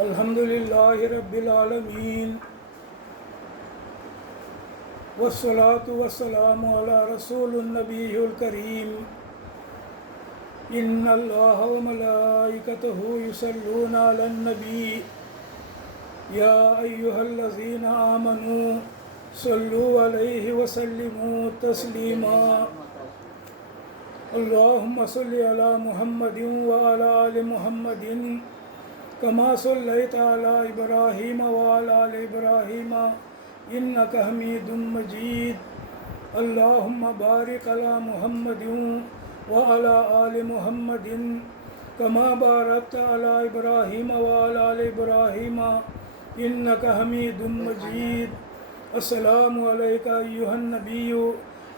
الحمد للہ رب العالمین والصلاة والسلام علی رسول النبی الکریم ان اللہ وملائکتہ یصلون علی النبی یا ایہا الذین آمنوا صلوا علیہ وسلموا تسلیما اللہم صل علی محمد وعلی آل محمد كما صليت على إبراهيم وعلى آل إبراهيم إنك حميد مجيد اللهم بارك على محمد وعلى آل محمد كما باركت على إبراهيم وعلى آل إبراهيم إنك حميد مجيد السلام عليك أيها النبي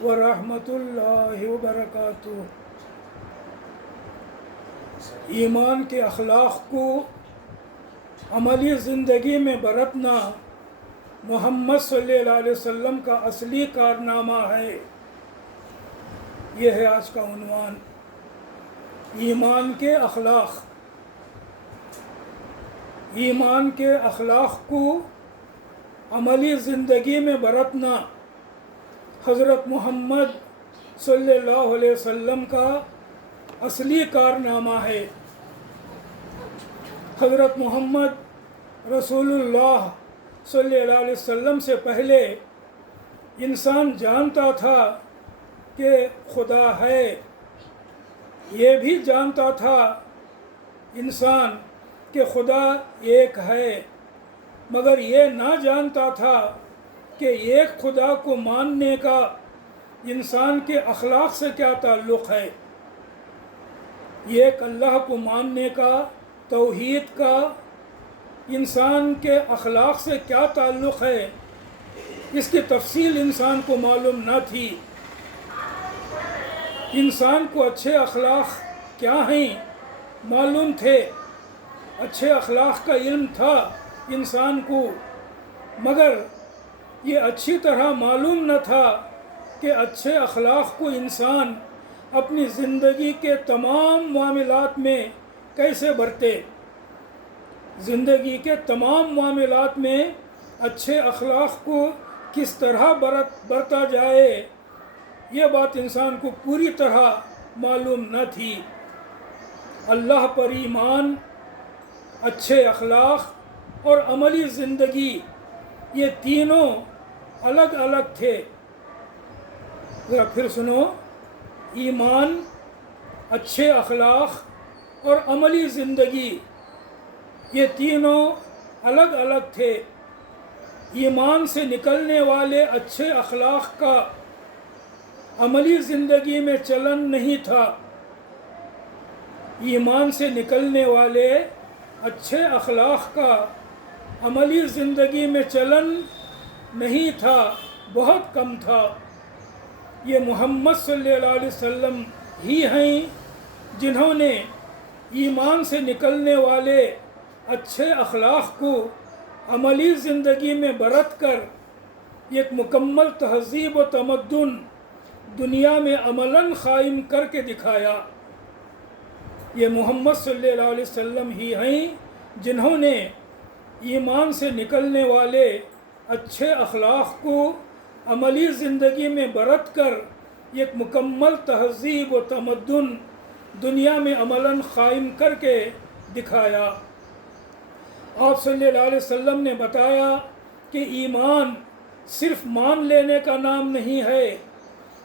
ورحمة الله وبركاته۔ ایمان کے اخلاق کو عملی زندگی میں برتنا محمد صلی اللہ علیہ وسلم کا اصلی کارنامہ ہے۔ یہ ہے آج کا عنوان، ایمان کے اخلاق۔ ایمان کے اخلاق کو عملی زندگی میں برتنا حضرت محمد صلی اللہ علیہ وسلم کا اصلی کارنامہ ہے۔ حضرت محمد رسول اللہ صلی اللہ علیہ وسلم سے پہلے انسان جانتا تھا کہ خدا ہے، یہ بھی جانتا تھا انسان کہ خدا ایک ہے، مگر یہ نہ جانتا تھا کہ ایک خدا کو ماننے کا انسان کے اخلاق سے کیا تعلق ہے، ایک اللہ کو ماننے کا، توحید کا انسان کے اخلاق سے کیا تعلق ہے، اس کی تفصیل انسان کو معلوم نہ تھی۔ انسان کو اچھے اخلاق کیا ہیں معلوم تھے، اچھے اخلاق کا علم تھا انسان کو، مگر یہ اچھی طرح معلوم نہ تھا کہ اچھے اخلاق کو انسان اپنی زندگی کے تمام معاملات میں کیسے برتے، زندگی کے تمام معاملات میں اچھے اخلاق کو کس طرح برتا جائے، یہ بات انسان کو پوری طرح معلوم نہ تھی۔ اللہ پر ایمان، اچھے اخلاق اور عملی زندگی، یہ تینوں الگ الگ تھے۔ ذرا پھر سنو، ایمان، اچھے اخلاق اور عملی زندگی، یہ تینوں الگ الگ تھے۔ ایمان سے نکلنے والے اچھے اخلاق کا عملی زندگی میں چلن نہیں تھا، ایمان سے نکلنے والے اچھے اخلاق کا عملی زندگی میں چلن نہیں تھا، بہت کم تھا۔ یہ محمد صلی اللہ علیہ وسلم ہی ہیں جنہوں نے ایمان سے نکلنے والے اچھے اخلاق کو عملی زندگی میں برت کر ایک مکمل تہذیب و تمدن دنیا میں عملاً قائم کر کے دکھایا۔ یہ محمد صلی اللہ علیہ وسلم ہی ہیں جنہوں نے ایمان سے نکلنے والے اچھے اخلاق کو عملی زندگی میں برت کر ایک مکمل تہذیب و تمدن دنیا میں عملاً قائم کر کے دکھایا۔ آپ صلی اللہ علیہ وسلم نے بتایا کہ ایمان صرف مان لینے کا نام نہیں ہے،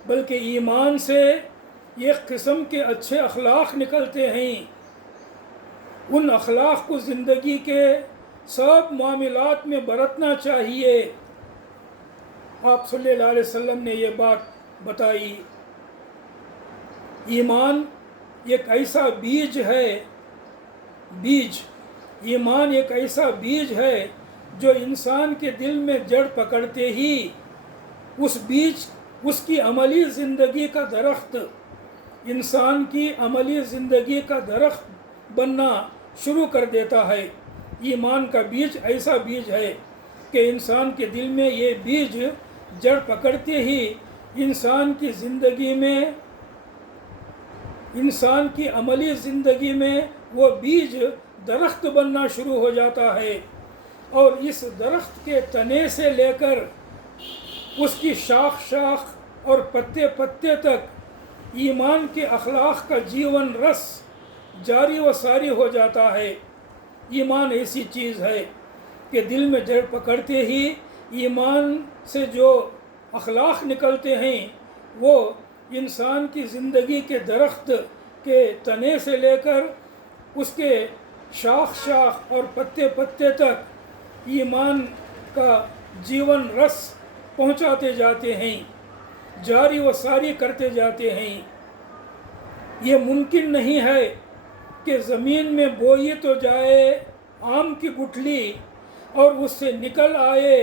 بلکہ ایمان سے ایک قسم کے اچھے اخلاق نکلتے ہیں۔ ان اخلاق کو زندگی کے سب معاملات میں برتنا چاہیے۔ آپ صلی اللہ علیہ وسلم نے یہ بات بتائی۔ ایمان ایک ایسا بیج ہے، ایمان ایک ایسا بیج ہے جو انسان کے دل میں جڑ پکڑتے ہی اس کی عملی زندگی کا درخت، انسان کی عملی زندگی کا درخت بننا شروع کر دیتا ہے۔ ایمان کا بیج ایسا بیج ہے کہ انسان کے دل میں یہ بیج جڑ پکڑتے ہی انسان کی زندگی میں، انسان کی عملی زندگی میں وہ بیج درخت بننا شروع ہو جاتا ہے، اور اس درخت کے تنے سے لے کر اس کی شاخ شاخ اور پتے پتے تک ایمان کے اخلاق کا جیون رس جاری و ساری ہو جاتا ہے۔ ایمان ایسی چیز ہے کہ دل میں جڑ پکڑتے ہی ایمان سے جو اخلاق نکلتے ہیں وہ انسان کی زندگی کے درخت کے تنے سے لے کر اس کے شاخ شاخ اور پتے پتے تک ایمان کا جیون رس پہنچاتے جاتے ہیں، جاری و ساری کرتے جاتے ہیں۔ یہ ممکن نہیں ہے کہ زمین میں بوئی تو جائے آم کی گٹھلی اور اس سے نکل آئے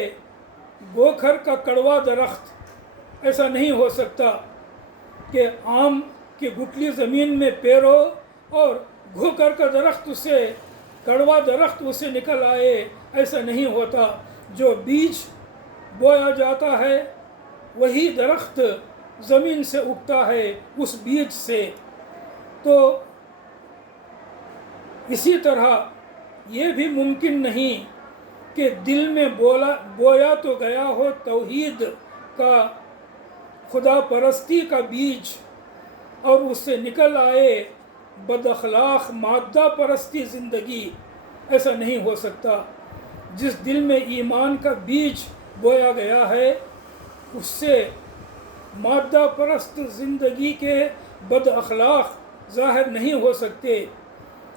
گوکھر کا کڑوا درخت۔ ایسا نہیں ہو سکتا کہ آم کی گٹھلی زمین میں پیرو اور گوکھر کا درخت اس سے کڑوا درخت اس سے نکل آئے، ایسا نہیں ہوتا۔ جو بیج بویا جاتا ہے وہی درخت زمین سے اگتا ہے اس بیج سے۔ تو اسی طرح یہ بھی ممکن نہیں کہ دل میں بویا تو گیا ہو توحید کا، خدا پرستی کا بیج، اور اس سے نکل آئے بد اخلاق مادہ پرستی زندگی۔ ایسا نہیں ہو سکتا۔ جس دل میں ایمان کا بیج بویا گیا ہے اس سے مادہ پرست زندگی کے بد اخلاق ظاہر نہیں ہو سکتے۔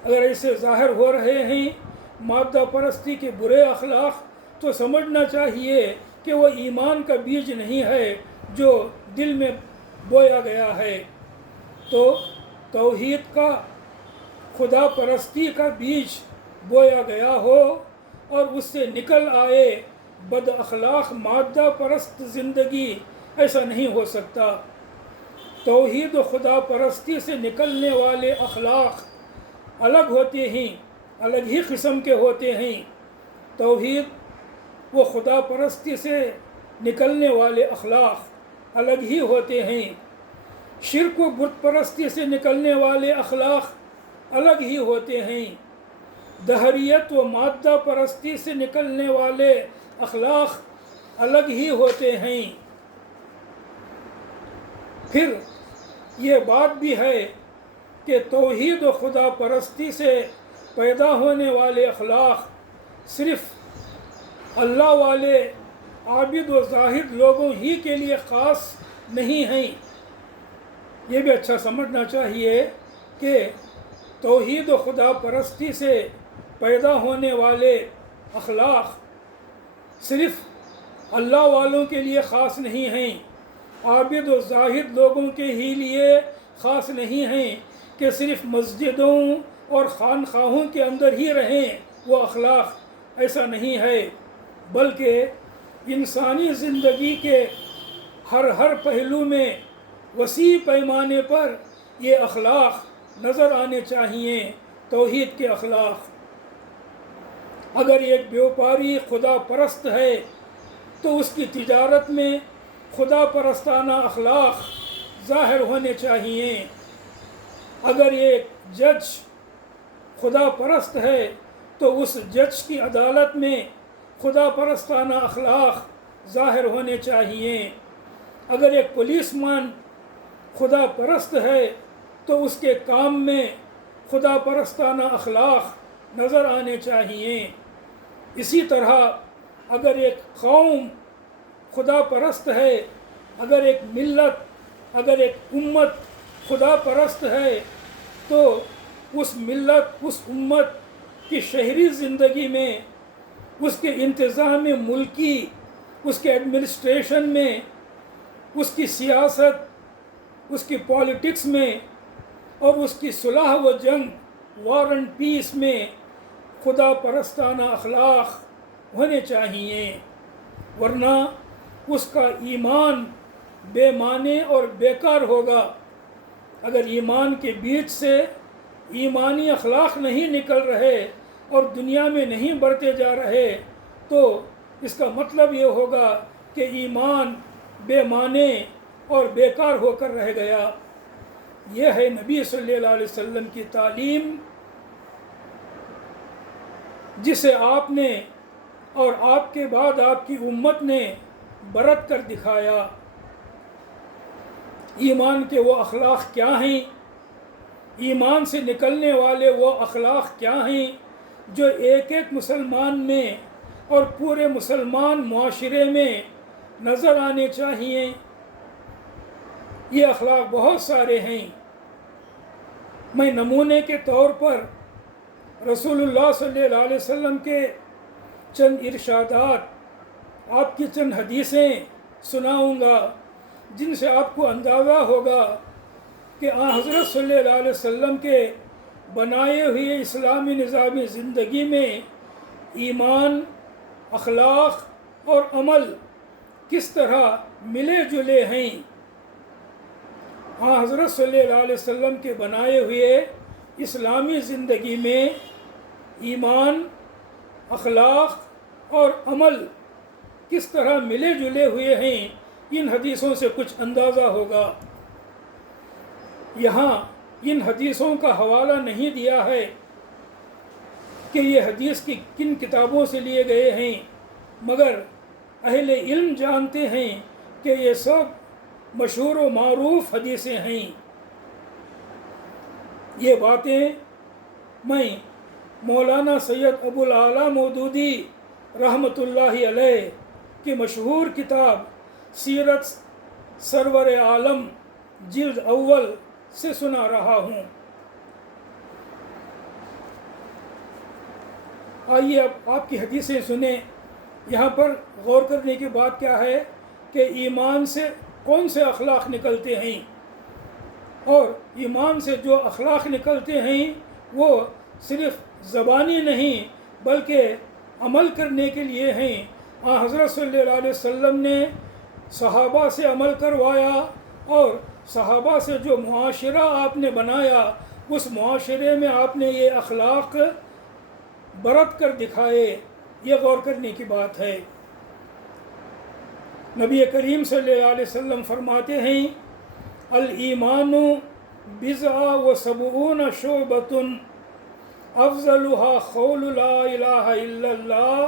اگر ایسے ظاہر ہو رہے ہیں مادہ پرستی کے برے اخلاق تو سمجھنا چاہیے کہ وہ ایمان کا بیج نہیں ہے جو دل میں بویا گیا ہے۔ تو توحید کا، خدا پرستی کا بیج بویا گیا ہو اور اس سے نکل آئے بد اخلاق مادہ پرست زندگی، ایسا نہیں ہو سکتا۔ توحید و خدا پرستی سے نکلنے والے اخلاق الگ ہوتے ہیں، الگ ہی قسم کے ہوتے ہیں۔ توحید و خدا پرستی سے نکلنے والے اخلاق الگ ہی ہوتے ہیں۔ شرک و بت پرستی سے نکلنے والے اخلاق الگ ہی ہوتے ہیں۔ دہریت و مادہ پرستی سے نکلنے والے اخلاق الگ ہی ہوتے ہیں۔ پھر یہ بات بھی ہے کہ توحید و خدا پرستی سے پیدا ہونے والے اخلاق صرف اللہ والے عابد و زاہد لوگوں ہی کے لیے خاص نہیں ہیں۔ یہ بھی اچھا سمجھنا چاہیے کہ توحید و خدا پرستی سے پیدا ہونے والے اخلاق صرف اللہ والوں کے لیے خاص نہیں ہیں، عابد و زاہد لوگوں کے ہی لیے خاص نہیں ہیں کہ صرف مسجدوں اور خانقاہوں کے اندر ہی رہیں وہ اخلاق، ایسا نہیں ہے، بلکہ انسانی زندگی کے ہر پہلو میں وسیع پیمانے پر یہ اخلاق نظر آنے چاہیے، توحید کے اخلاق۔ اگر ایک بیوپاری خدا پرست ہے تو اس کی تجارت میں خدا پرستانہ اخلاق ظاہر ہونے چاہیے۔ اگر ایک جج خدا پرست ہے تو اس جج کی عدالت میں خدا پرستانہ اخلاق ظاہر ہونے چاہیے۔ اگر ایک پولیس مین خدا پرست ہے تو اس کے کام میں خدا پرستانہ اخلاق نظر آنے چاہیے۔ اسی طرح اگر ایک قوم خدا پرست ہے، اگر ایک ملت، اگر ایک امت خدا پرست ہے تو اس ملت، اس امت کی شہری زندگی میں، اس کے انتظام ملکی، اس کے ایڈمنسٹریشن میں، اس کی سیاست، اس کی پالیٹکس میں اور اس کی صلح و جنگ، وار اینڈ پیس میں خدا پرستانہ اخلاق ہونے چاہیے، ورنہ اس کا ایمان بے معنی اور بیکار ہوگا۔ اگر ایمان کے بیچ سے ایمانی اخلاق نہیں نکل رہے اور دنیا میں نہیں بڑھتے جا رہے تو اس کا مطلب یہ ہوگا کہ ایمان بے معنی اور بیکار ہو کر رہ گیا۔ یہ ہے نبی صلی اللہ علیہ وسلم کی تعلیم جسے آپ نے اور آپ کے بعد آپ کی امت نے برت کر دکھایا۔ ایمان کے وہ اخلاق کیا ہیں، ایمان سے نکلنے والے وہ اخلاق کیا ہیں جو ایک ایک مسلمان میں اور پورے مسلمان معاشرے میں نظر آنے چاہیے۔ یہ اخلاق بہت سارے ہیں۔ میں نمونے کے طور پر رسول اللہ صلی اللہ علیہ وسلم کے چند ارشادات، آپ کی چند حدیثیں سناؤں گا جن سے آپ کو اندازہ ہوگا کہ حضرت صلی اللہ علیہ وسلم کے بنائے ہوئے اسلامی نظام زندگی میں ایمان، اخلاق اور عمل کس طرح ملے جلے ہیں۔ حضرت صلی اللہ علیہ وسلم کے بنائے ہوئے اسلامی زندگی میں ایمان، اخلاق اور عمل کس طرح ملے جلے ہوئے ہیں، ان حدیثوں سے کچھ اندازہ ہوگا۔ یہاں ان حدیثوں کا حوالہ نہیں دیا ہے کہ یہ حدیث کی کن کتابوں سے لیے گئے ہیں، مگر اہل علم جانتے ہیں کہ یہ سب مشہور و معروف حدیثیں ہیں۔ یہ باتیں میں مولانا سید ابو الاعلیٰ مودودی رحمۃ اللہ علیہ کی مشہور کتاب سیرت سرور عالم جلد اول سے سنا رہا ہوں۔ آئیے اب آپ کی حدیثیں سنیں۔ یہاں پر غور کرنے کی بات کیا ہے کہ ایمان سے کون سے اخلاق نکلتے ہیں، اور ایمان سے جو اخلاق نکلتے ہیں وہ صرف زبانی نہیں بلکہ عمل کرنے کے لیے ہیں۔ حضرت صلی اللہ علیہ وسلم نے صحابہ سے عمل کروایا، اور صحابہ سے جو معاشرہ آپ نے بنایا اس معاشرے میں آپ نے یہ اخلاق برت کر دکھائے۔ یہ غور کرنے کی بات ہے۔ نبی کریم صلی اللہ علیہ وسلم فرماتے ہیں الایمان بضع و سبعون شعبۃ افضلها قول لا الہ الا اللہ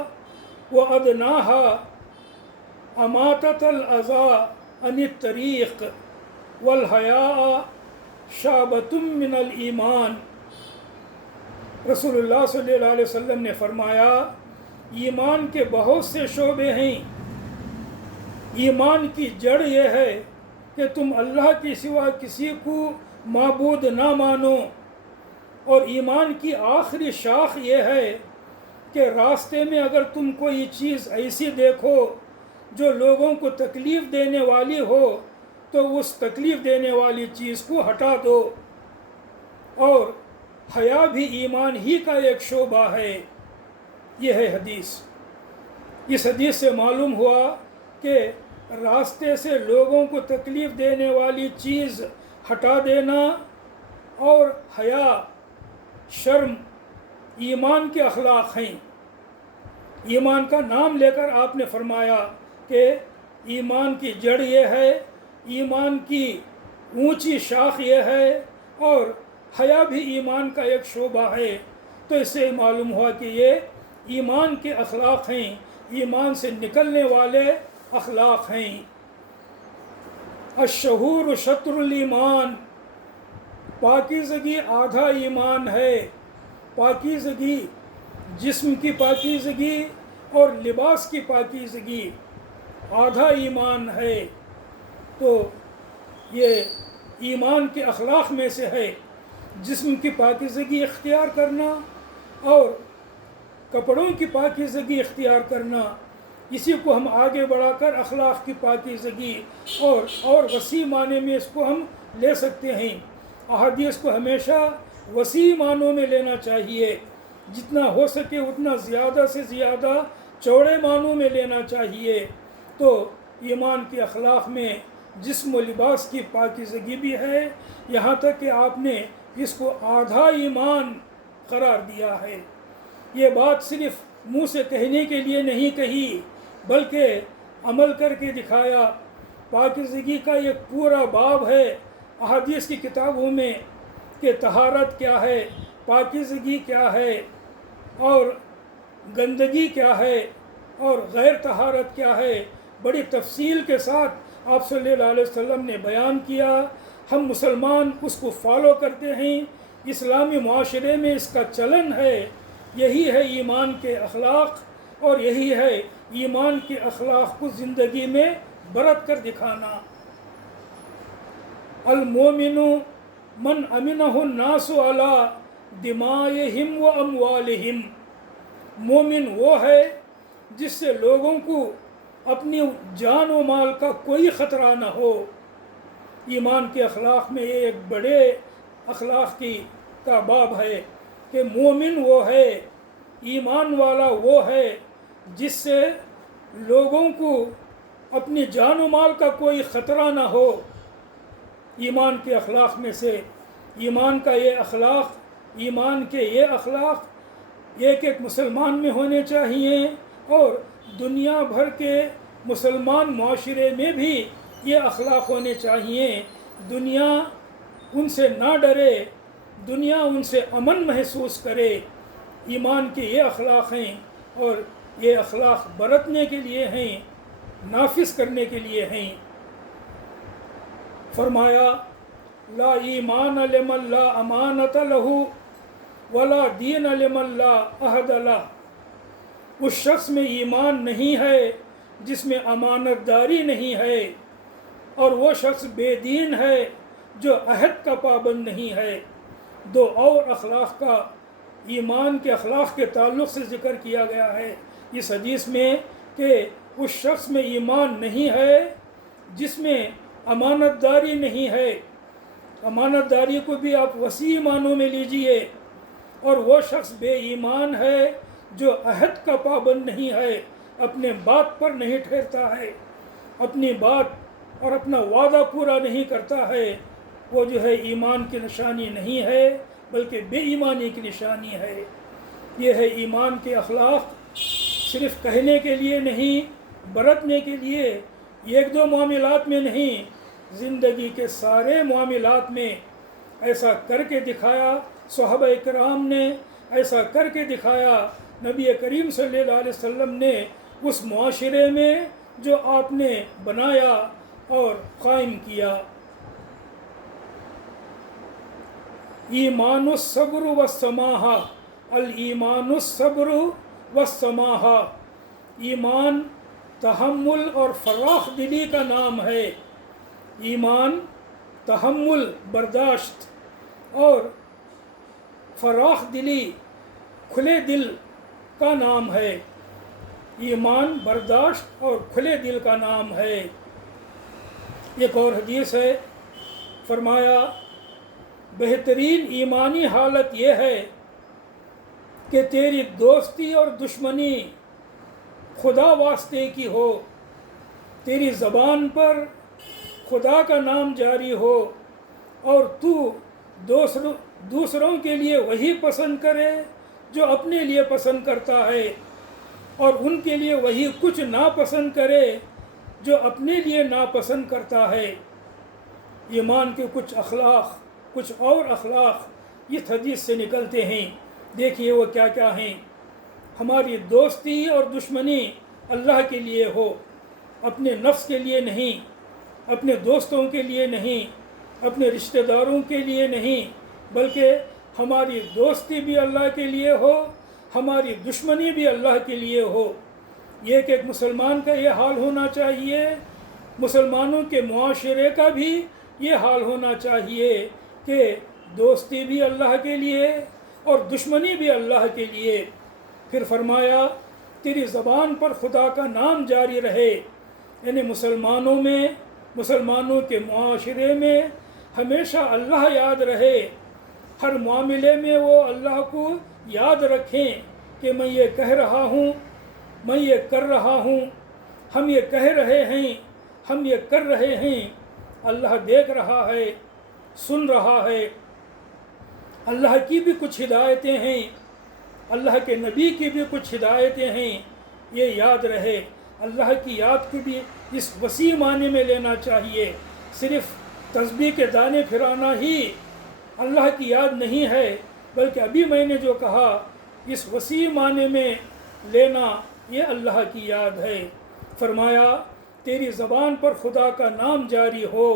وادناها اماطۃ الاذی عن الطریق والحیاء شعبۃ من الایمان۔ رسول اللہ صلی اللہ علیہ وسلم نے فرمایا ایمان کے بہت سے شعبے ہیں۔ ایمان کی جڑ یہ ہے کہ تم اللہ کے سوا کسی کو معبود نہ مانو، اور ایمان کی آخری شاخ یہ ہے کہ راستے میں اگر تم کوئی چیز ایسی دیکھو جو لوگوں کو تکلیف دینے والی ہو تو اس تکلیف دینے والی چیز کو ہٹا دو۔ اور حیا بھی ایمان ہی کا ایک شعبہ ہے۔ یہ ہے حدیث۔ اس حدیث سے معلوم ہوا کہ راستے سے لوگوں کو تکلیف دینے والی چیز ہٹا دینا اور حیا، شرم ایمان کے اخلاق ہیں۔ ایمان کا نام لے کر آپ نے فرمایا کہ ایمان کی جڑ یہ ہے، ایمان کی اونچی شاخ یہ ہے، اور حیا بھی ایمان کا ایک شعبہ ہے۔ تو اس سے معلوم ہوا کہ یہ ایمان کے اخلاق ہیں، ایمان سے نکلنے والے اخلاق ہیں۔ الشہور شطر الایمان، پاکیزگی آدھا ایمان ہے۔ پاکیزگی، جسم کی پاکیزگی اور لباس کی پاکیزگی آدھا ایمان ہے۔ تو یہ ایمان کے اخلاق میں سے ہے جسم کی پاکیزگی اختیار کرنا اور کپڑوں کی پاکیزگی اختیار کرنا۔ اسی کو ہم آگے بڑھا کر اخلاق کی پاکیزگی اور وسیع معنی میں اس کو ہم لے سکتے ہیں۔ احادیث کو ہمیشہ وسیع معنوں میں لینا چاہیے، جتنا ہو سکے اتنا زیادہ سے زیادہ چوڑے معنوں میں لینا چاہیے۔ تو ایمان کے اخلاق میں جسم و لباس کی پاکیزگی بھی ہے، یہاں تک کہ آپ نے اس کو آدھا ایمان قرار دیا ہے۔ یہ بات صرف منہ سے کہنے کے لیے نہیں کہی بلکہ عمل کر کے دکھایا۔ پاکیزگی کا ایک پورا باب ہے احادیث کی کتابوں میں کہ طہارت کیا ہے، پاکیزگی کیا ہے، اور گندگی کیا ہے اور غیر طہارت کیا ہے، بڑی تفصیل کے ساتھ آپ صلی اللہ علیہ وسلم نے بیان کیا۔ ہم مسلمان اس کو فالو کرتے ہیں، اسلامی معاشرے میں اس کا چلن ہے۔ یہی ہے ایمان کے اخلاق، اور یہی ہے ایمان کے اخلاق کو زندگی میں برت کر دکھانا۔ المومن من امنہ الناس علی دمائہم و اموالہم، مومن وہ ہے جس سے لوگوں کو اپنی جان و مال کا کوئی خطرہ نہ ہو۔ ایمان کے اخلاق میں یہ ایک بڑے اخلاق کا باب ہے کہ مومن وہ ہے، ایمان والا وہ ہے جس سے لوگوں کو اپنی جان و مال کا کوئی خطرہ نہ ہو۔ ایمان کے اخلاق میں سے ایمان کے یہ اخلاق ایک ایک مسلمان میں ہونے چاہیے، اور دنیا بھر کے مسلمان معاشرے میں بھی یہ اخلاق ہونے چاہیے۔ دنیا ان سے نہ ڈرے، دنیا ان سے امن محسوس کرے۔ ایمان کے یہ اخلاق ہیں، اور یہ اخلاق برتنے کے لیے ہیں، نافذ کرنے کے لیے ہیں۔ فرمایا لا ایمان لمن لا امانت لہ ولا دین لمن لا عہد لہ، اس شخص میں ایمان نہیں ہے جس میں امانت داری نہیں ہے، اور وہ شخص بے دین ہے جو عہد کا پابند نہیں ہے۔ دو اور اخلاق کا ایمان کے اخلاق کے تعلق سے ذکر کیا گیا ہے اس حدیث میں، کہ اس شخص میں ایمان نہیں ہے جس میں امانت داری نہیں ہے۔ امانت داری کو بھی آپ وسیع معنوں میں لیجئے، اور وہ شخص بے ایمان ہے جو عہد کا پابند نہیں ہے، اپنے بات پر نہیں ٹھہرتا ہے، اپنی بات اور اپنا وعدہ پورا نہیں کرتا ہے۔ وہ جو ہے ایمان کی نشانی نہیں ہے، بلکہ بے ایمانی کی نشانی ہے۔ یہ ہے ایمان کے اخلاق، صرف کہنے کے لیے نہیں، برتنے کے لیے، ایک دو معاملات میں نہیں، زندگی کے سارے معاملات میں ایسا کر کے دکھایا صحابہ کرام نے، ایسا کر کے دکھایا نبی کریم صلی اللہ علیہ وسلم نے اس معاشرے میں جو آپ نے بنایا اور قائم کیا۔ ایمان الصبر والسماحہ، الایمان الصبر والسماحہ، ایمان تحمل اور فراخ دلی کا نام ہے۔ ایمان تحمل، برداشت، اور فراخ دلی، کھلے دل کا نام ہے۔ ایمان برداشت اور کھلے دل کا نام ہے۔ ایک اور حدیث ہے، فرمایا بہترین ایمانی حالت یہ ہے کہ تیری دوستی اور دشمنی خدا واسطے کی ہو، تیری زبان پر خدا کا نام جاری ہو، اور تو دوسروں کے لیے وہی پسند کرے جو اپنے لیے پسند کرتا ہے، اور ان کے لیے وہی کچھ ناپسند کرے جو اپنے لیے ناپسند کرتا ہے۔ ایمان کے کچھ اخلاق، کچھ اور اخلاق اس حدیث سے نکلتے ہیں۔ دیکھیے وہ کیا کیا ہیں۔ ہماری دوستی اور دشمنی اللہ کے لیے ہو، اپنے نفس کے لیے نہیں، اپنے دوستوں کے لیے نہیں، اپنے رشتہ داروں کے لیے نہیں، بلکہ ہماری دوستی بھی اللہ کے لیے ہو، ہماری دشمنی بھی اللہ کے لیے ہو۔ ایک ایک مسلمان کا یہ حال ہونا چاہیے، مسلمانوں کے معاشرے کا بھی یہ حال ہونا چاہیے کہ دوستی بھی اللہ کے لیے اور دشمنی بھی اللہ کے لیے۔ پھر فرمایا تیری زبان پر خدا کا نام جاری رہے، یعنی مسلمانوں کے معاشرے میں ہمیشہ اللہ یاد رہے، ہر معاملے میں وہ اللہ کو یاد رکھیں کہ میں یہ کہہ رہا ہوں، میں یہ کر رہا ہوں، ہم یہ کہہ رہے ہیں، ہم یہ کر رہے ہیں، اللہ دیکھ رہا ہے، سن رہا ہے۔ اللہ کی بھی کچھ ہدایتیں ہیں، اللہ کے نبی کی بھی کچھ ہدایتیں ہیں، یہ یاد رہے۔ اللہ کی یاد کو بھی اس وسیع معنی میں لینا چاہیے، صرف تسبیح کے دانے پھرانا ہی اللہ کی یاد نہیں ہے، بلکہ ابھی میں نے جو کہا اس وسیع معنی میں لینا یہ اللہ کی یاد ہے۔ فرمایا تیری زبان پر خدا کا نام جاری ہو،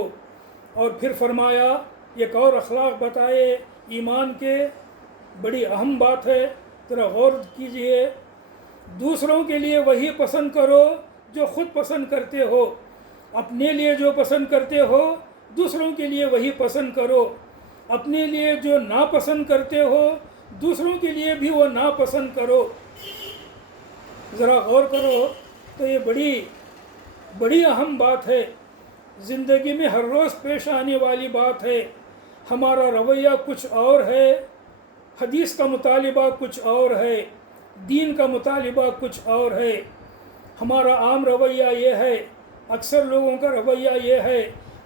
اور پھر فرمایا ایک اور اخلاق بتائے ایمان کے، بڑی اہم بات ہے، ذرا غور کیجئے۔ دوسروں کے لیے وہی پسند کرو جو خود پسند کرتے ہو، اپنے لیے جو پسند کرتے ہو دوسروں کے لیے وہی پسند کرو، اپنے لیے جو ناپسند کرتے ہو دوسروں کے لیے بھی وہ ناپسند کرو۔ ذرا غور کرو تو یہ بڑی اہم بات ہے، زندگی میں ہر روز پیش آنے والی بات ہے۔ ہمارا رویہ کچھ اور ہے، حدیث کا مطالبہ کچھ اور ہے، دین کا مطالبہ کچھ اور ہے۔ ہمارا عام رویہ یہ ہے، اکثر لوگوں کا رویہ یہ ہے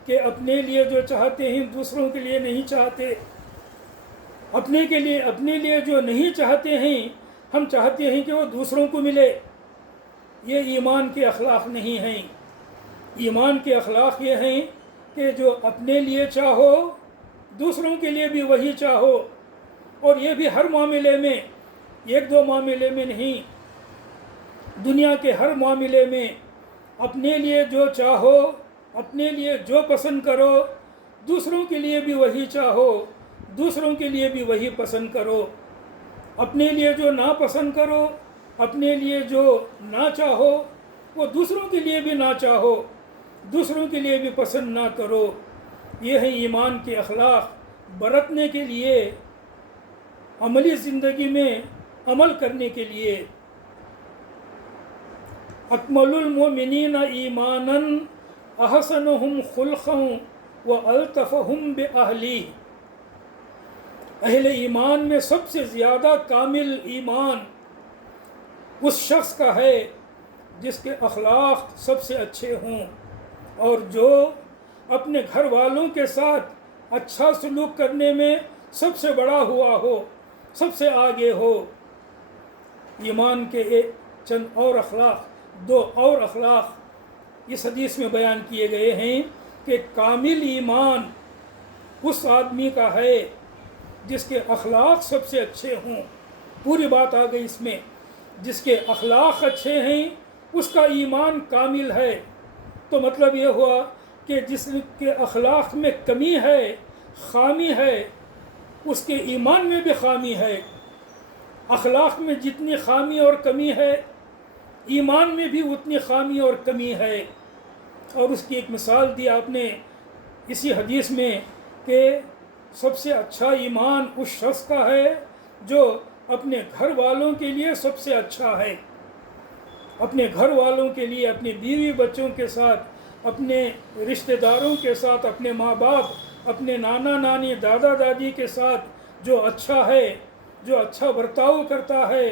کہ اپنے لیے جو چاہتے ہیں دوسروں کے لیے نہیں چاہتے، اپنے لیے جو نہیں چاہتے ہیں ہم چاہتے ہیں کہ وہ دوسروں کو ملے۔ یہ ایمان کے اخلاق نہیں ہیں۔ ایمان کے اخلاق یہ ہیں کہ جو اپنے لیے چاہو دوسروں کے لیے بھی وہی چاہو، اور یہ بھی ہر معاملے میں، ایک دو معاملے میں نہیں، دنیا کے ہر معاملے میں اپنے لیے جو چاہو، اپنے لیے جو پسند کرو، دوسروں کے لیے بھی وہی چاہو، دوسروں کے لیے بھی وہی پسند کرو۔ اپنے لیے جو ناپسند کرو، اپنے لیے جو نہ چاہو وہ دوسروں کے لیے بھی نہ چاہو، دوسروں کے لیے بھی پسند نہ کرو۔ یہ ہے ایمان کے اخلاق، برتنے کے لیے، عملی زندگی میں عمل کرنے کے لیے۔ اکمل المؤمنین ایمانا احسنہم خلقا والطفہم باہلہ۔ اہل ایمان میں سب سے زیادہ کامل ایمان اس شخص کا ہے جس کے اخلاق سب سے اچھے ہوں، اور جو اپنے گھر والوں کے ساتھ اچھا سلوک کرنے میں سب سے بڑا ہوا ہو، سب سے آگے ہو۔ ایمان کے چند اور اخلاق، دو اور اخلاق اس حدیث میں بیان کیے گئے ہیں کہ کامل ایمان اس آدمی کا ہے جس کے اخلاق سب سے اچھے ہوں۔ پوری بات آ گئی اس میں، جس کے اخلاق اچھے ہیں اس کا ایمان کامل ہے۔ تو مطلب یہ ہوا کہ جس کے اخلاق میں کمی ہے، خامی ہے، اس کے ایمان میں بھی خامی ہے۔ اخلاق میں جتنی خامی اور کمی ہے ایمان میں بھی اتنی خامی اور کمی ہے۔ اور اس کی ایک مثال دی آپ نے اسی حدیث میں کہ سب سے اچھا ایمان اس شخص کا ہے جو اپنے گھر والوں کے لیے سب سے اچھا ہے، اپنے گھر والوں کے لیے، اپنے بیوی بچوں کے ساتھ، اپنے رشتہ داروں کے ساتھ، اپنے ماں باپ، اپنے نانا نانی، دادا دادی کے ساتھ جو اچھا ہے، جو اچھا برتاؤ کرتا ہے،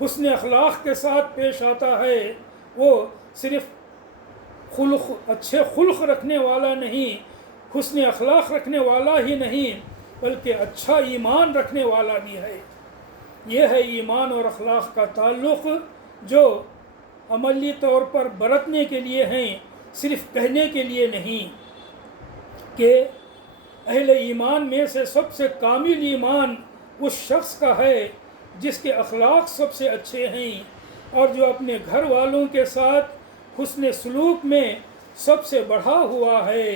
حسن اخلاق کے ساتھ پیش آتا ہے، وہ صرف اچھے خلق رکھنے والا نہیں، حسن اخلاق رکھنے والا ہی نہیں، بلکہ اچھا ایمان رکھنے والا بھی ہے۔ یہ ہے ایمان اور اخلاق کا تعلق جو عملی طور پر برتنے کے لیے ہیں، صرف کہنے کے لیے نہیں۔ کہ اہل ایمان میں سے سب سے کامل ایمان اس شخص کا ہے جس کے اخلاق سب سے اچھے ہیں، اور جو اپنے گھر والوں کے ساتھ حسن سلوک میں سب سے بڑھا ہوا ہے۔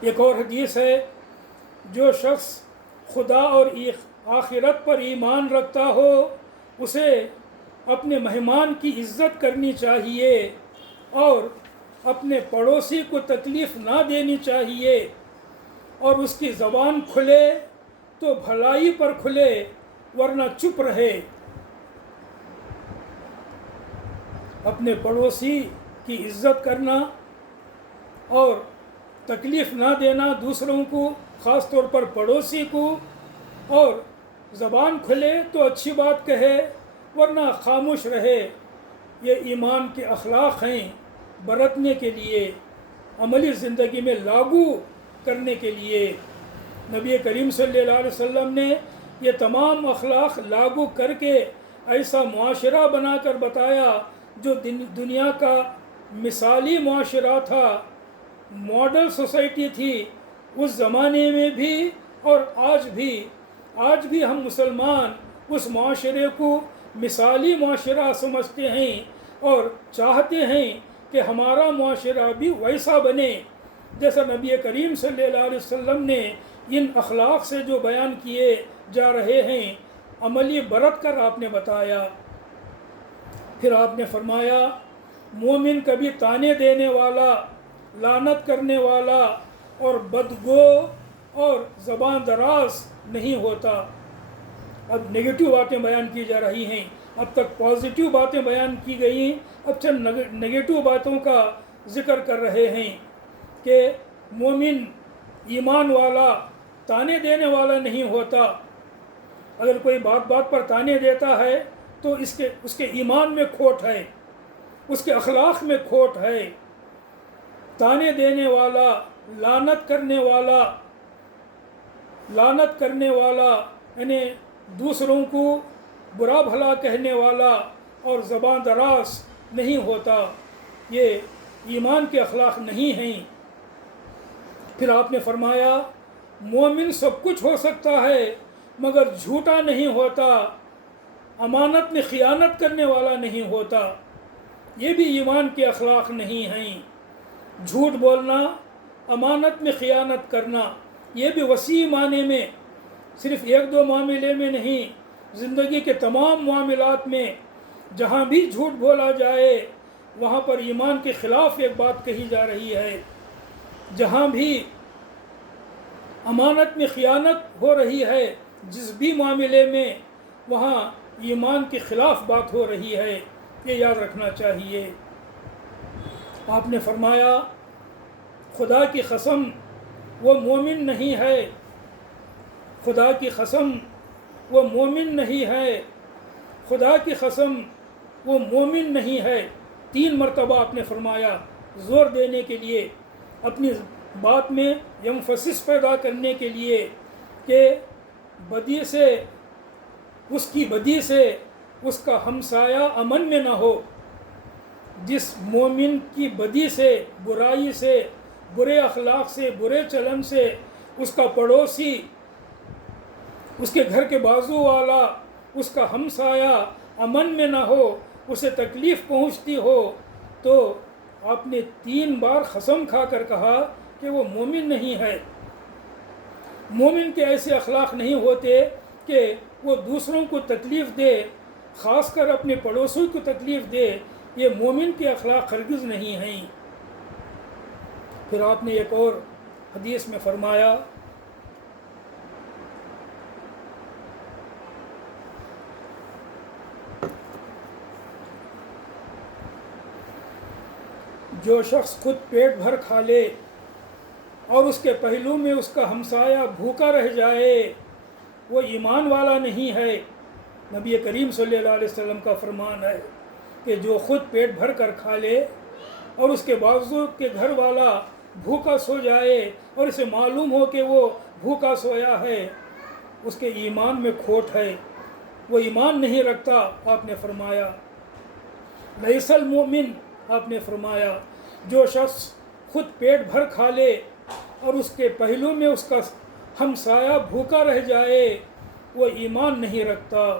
ایک اور حدیث ہے، جو شخص خدا اور آخرت پر ایمان رکھتا ہو اسے اپنے مہمان کی عزت کرنی چاہیے اور اپنے پڑوسی کو تکلیف نہ دینی چاہیے، اور اس کی زبان کھلے تو بھلائی پر کھلے ورنہ چپ رہے۔ اپنے پڑوسی کی عزت کرنا اور تکلیف نہ دینا دوسروں کو، خاص طور پر پڑوسی کو، اور زبان کھلے تو اچھی بات کہے ورنہ خاموش رہے۔ یہ ایمان کے اخلاق ہیں، برتنے کے لیے، عملی زندگی میں لاگو کرنے کے لیے۔ نبی کریم صلی اللہ علیہ وسلم نے یہ تمام اخلاق لاگو کر کے ایسا معاشرہ بنا کر بتایا جو دنیا کا مثالی معاشرہ تھا، ماڈل سوسائٹی تھی اس زمانے میں بھی اور آج بھی ہم مسلمان اس معاشرے کو مثالی معاشرہ سمجھتے ہیں اور چاہتے ہیں کہ ہمارا معاشرہ بھی ویسا بنے جیسا نبی کریم صلی اللہ علیہ وسلم نے ان اخلاق سے جو بیان کیے جا رہے ہیں عملی برت کر آپ نے بتایا۔ پھر آپ نے فرمایا مومن کبھی تانے دینے والا، لعنت کرنے والا اور بدگو اور زبان دراز نہیں ہوتا۔ اب نگیٹو باتیں بیان کی جا رہی ہیں، اب تک پازیٹیو باتیں بیان کی گئیں، اب چند نگیٹو باتوں کا ذکر کر رہے ہیں کہ مومن ایمان والا تانے دینے والا نہیں ہوتا۔ اگر کوئی بات بات پر تانے دیتا ہے تو اس کے ایمان میں کھوٹ ہے، اس کے اخلاق میں کھوٹ ہے۔ تانے دینے والا، لعنت کرنے والا یعنی دوسروں کو برا بھلا کہنے والا اور زبان دراز نہیں ہوتا، یہ ایمان کے اخلاق نہیں ہیں۔ پھر آپ نے فرمایا مومن سب کچھ ہو سکتا ہے مگر جھوٹا نہیں ہوتا، امانت میں خیانت کرنے والا نہیں ہوتا، یہ بھی ایمان کے اخلاق نہیں ہیں۔ جھوٹ بولنا، امانت میں خیانت کرنا، یہ بھی وسیع معنی میں، صرف ایک دو معاملے میں نہیں، زندگی کے تمام معاملات میں جہاں بھی جھوٹ بولا جائے وہاں پر ایمان کے خلاف ایک بات کہی جا رہی ہے۔ جہاں بھی امانت میں خیانت ہو رہی ہے، جس بھی معاملے میں، وہاں ایمان کے خلاف بات ہو رہی ہے، یہ یاد رکھنا چاہیے۔ آپ نے فرمایا خدا کی قسم وہ مومن نہیں ہے، خدا کی قسم وہ مومن نہیں ہے، خدا کی قسم وہ مومن نہیں ہے۔ 3 مرتبہ آپ نے فرمایا زور دینے کے لیے، اپنی بات میں ایمفسس پیدا کرنے کے لیے کہ بدی سے، اس کی بدی سے اس کا ہمسایہ امن میں نہ ہو۔ جس مومن کی بدی سے، برائی سے، برے اخلاق سے، برے چلن سے اس کا پڑوسی، اس کے گھر کے بازو والا، اس کا ہمسایہ امن میں نہ ہو، اسے تکلیف پہنچتی ہو، تو آپ نے 3 بار قسم کھا کر کہا کہ وہ مومن نہیں ہے۔ مومن کے ایسے اخلاق نہیں ہوتے کہ وہ دوسروں کو تکلیف دے، خاص کر اپنے پڑوسیوں کو تکلیف دے، یہ مومن کے اخلاق ہرگز نہیں ہیں۔ پھر آپ نے ایک اور حدیث میں فرمایا جو شخص خود پیٹ بھر کھا لے اور اس کے پہلو میں اس کا ہمسایہ بھوکا رہ جائے وہ ایمان والا نہیں ہے۔ نبی کریم صلی اللہ علیہ وسلم کا فرمان ہے کہ جو خود پیٹ بھر کر کھا لے اور اس کے بازو کے گھر والا بھوکا سو جائے اور اسے معلوم ہو کہ وہ بھوکا سویا ہے، اس کے ایمان میں کھوٹ ہے، وہ ایمان نہیں رکھتا۔ آپ نے فرمایا لیس المؤمن، آپ نے فرمایا جو شخص خود پیٹ بھر کھا لے اور اس کے پہلو میں اس کا ہمسایہ بھوکا رہ جائے وہ ایمان نہیں رکھتا۔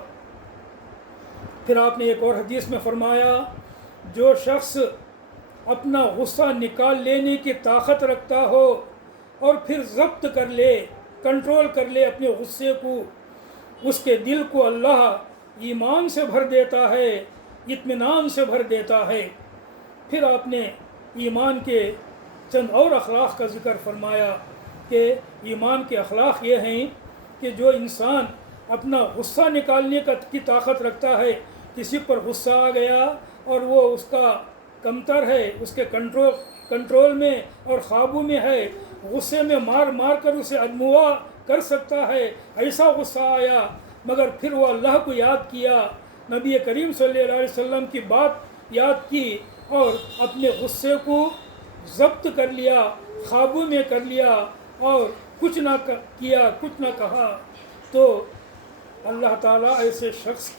پھر آپ نے ایک اور حدیث میں فرمایا جو شخص اپنا غصہ نکال لینے کی طاقت رکھتا ہو اور پھر ضبط کر لے، کنٹرول کر لے اپنے غصے کو، اس کے دل کو اللہ ایمان سے بھر دیتا ہے، اطمینان سے بھر دیتا ہے۔ پھر آپ نے ایمان کے چند اور اخلاق کا ذکر فرمایا کہ ایمان کے اخلاق یہ ہیں کہ جو انسان اپنا غصہ نکالنے کی طاقت رکھتا ہے، کسی پر غصہ آ گیا اور وہ اس کا کمتر ہے، اس کے کنٹرول میں اور قابو میں ہے، غصے میں مار مار کر اسے ادموا کر سکتا ہے، ایسا غصہ آیا مگر پھر وہ اللہ کو یاد کیا، نبی کریم صلی اللہ علیہ وسلم کی بات یاد کی اور اپنے غصے کو ضبط کر لیا، قابو میں کر لیا اور کچھ نہ کیا، کچھ نہ کہا، تو اللہ تعالیٰ ایسے شخص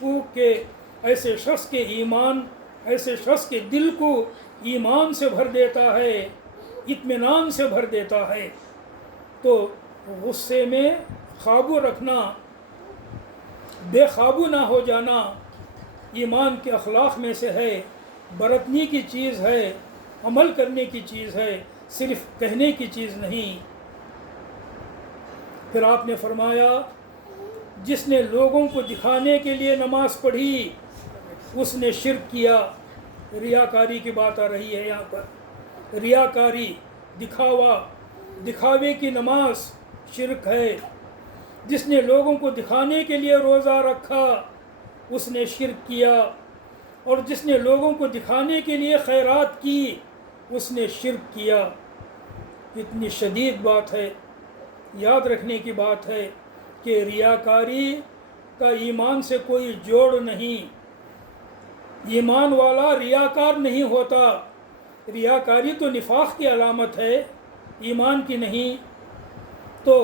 کے ایمان، ایسے شخص کے دل کو ایمان سے بھر دیتا ہے، اطمینان سے بھر دیتا ہے۔ تو غصے میں قابو رکھنا، بے قابو نہ ہو جانا، ایمان کے اخلاق میں سے ہے، برتنے کی چیز ہے، عمل کرنے کی چیز ہے، صرف کہنے کی چیز نہیں۔ پھر آپ نے فرمایا جس نے لوگوں کو دکھانے کے لیے نماز پڑھی اس نے شرک کیا۔ ریاکاری کی بات آ رہی ہے یہاں پر، ریاکاری، دکھاوے کی نماز شرک ہے۔ جس نے لوگوں کو دکھانے کے لیے روزہ رکھا اس نے شرک کیا، اور جس نے لوگوں کو دکھانے کے لیے خیرات کی اس نے شرک کیا۔ اتنی شدید بات ہے، یاد رکھنے کی بات ہے کہ ریاکاری کا ایمان سے کوئی جوڑ نہیں۔ ایمان والا ریاکار نہیں ہوتا۔ ریاکاری تو نفاق کی علامت ہے، ایمان کی نہیں۔ تو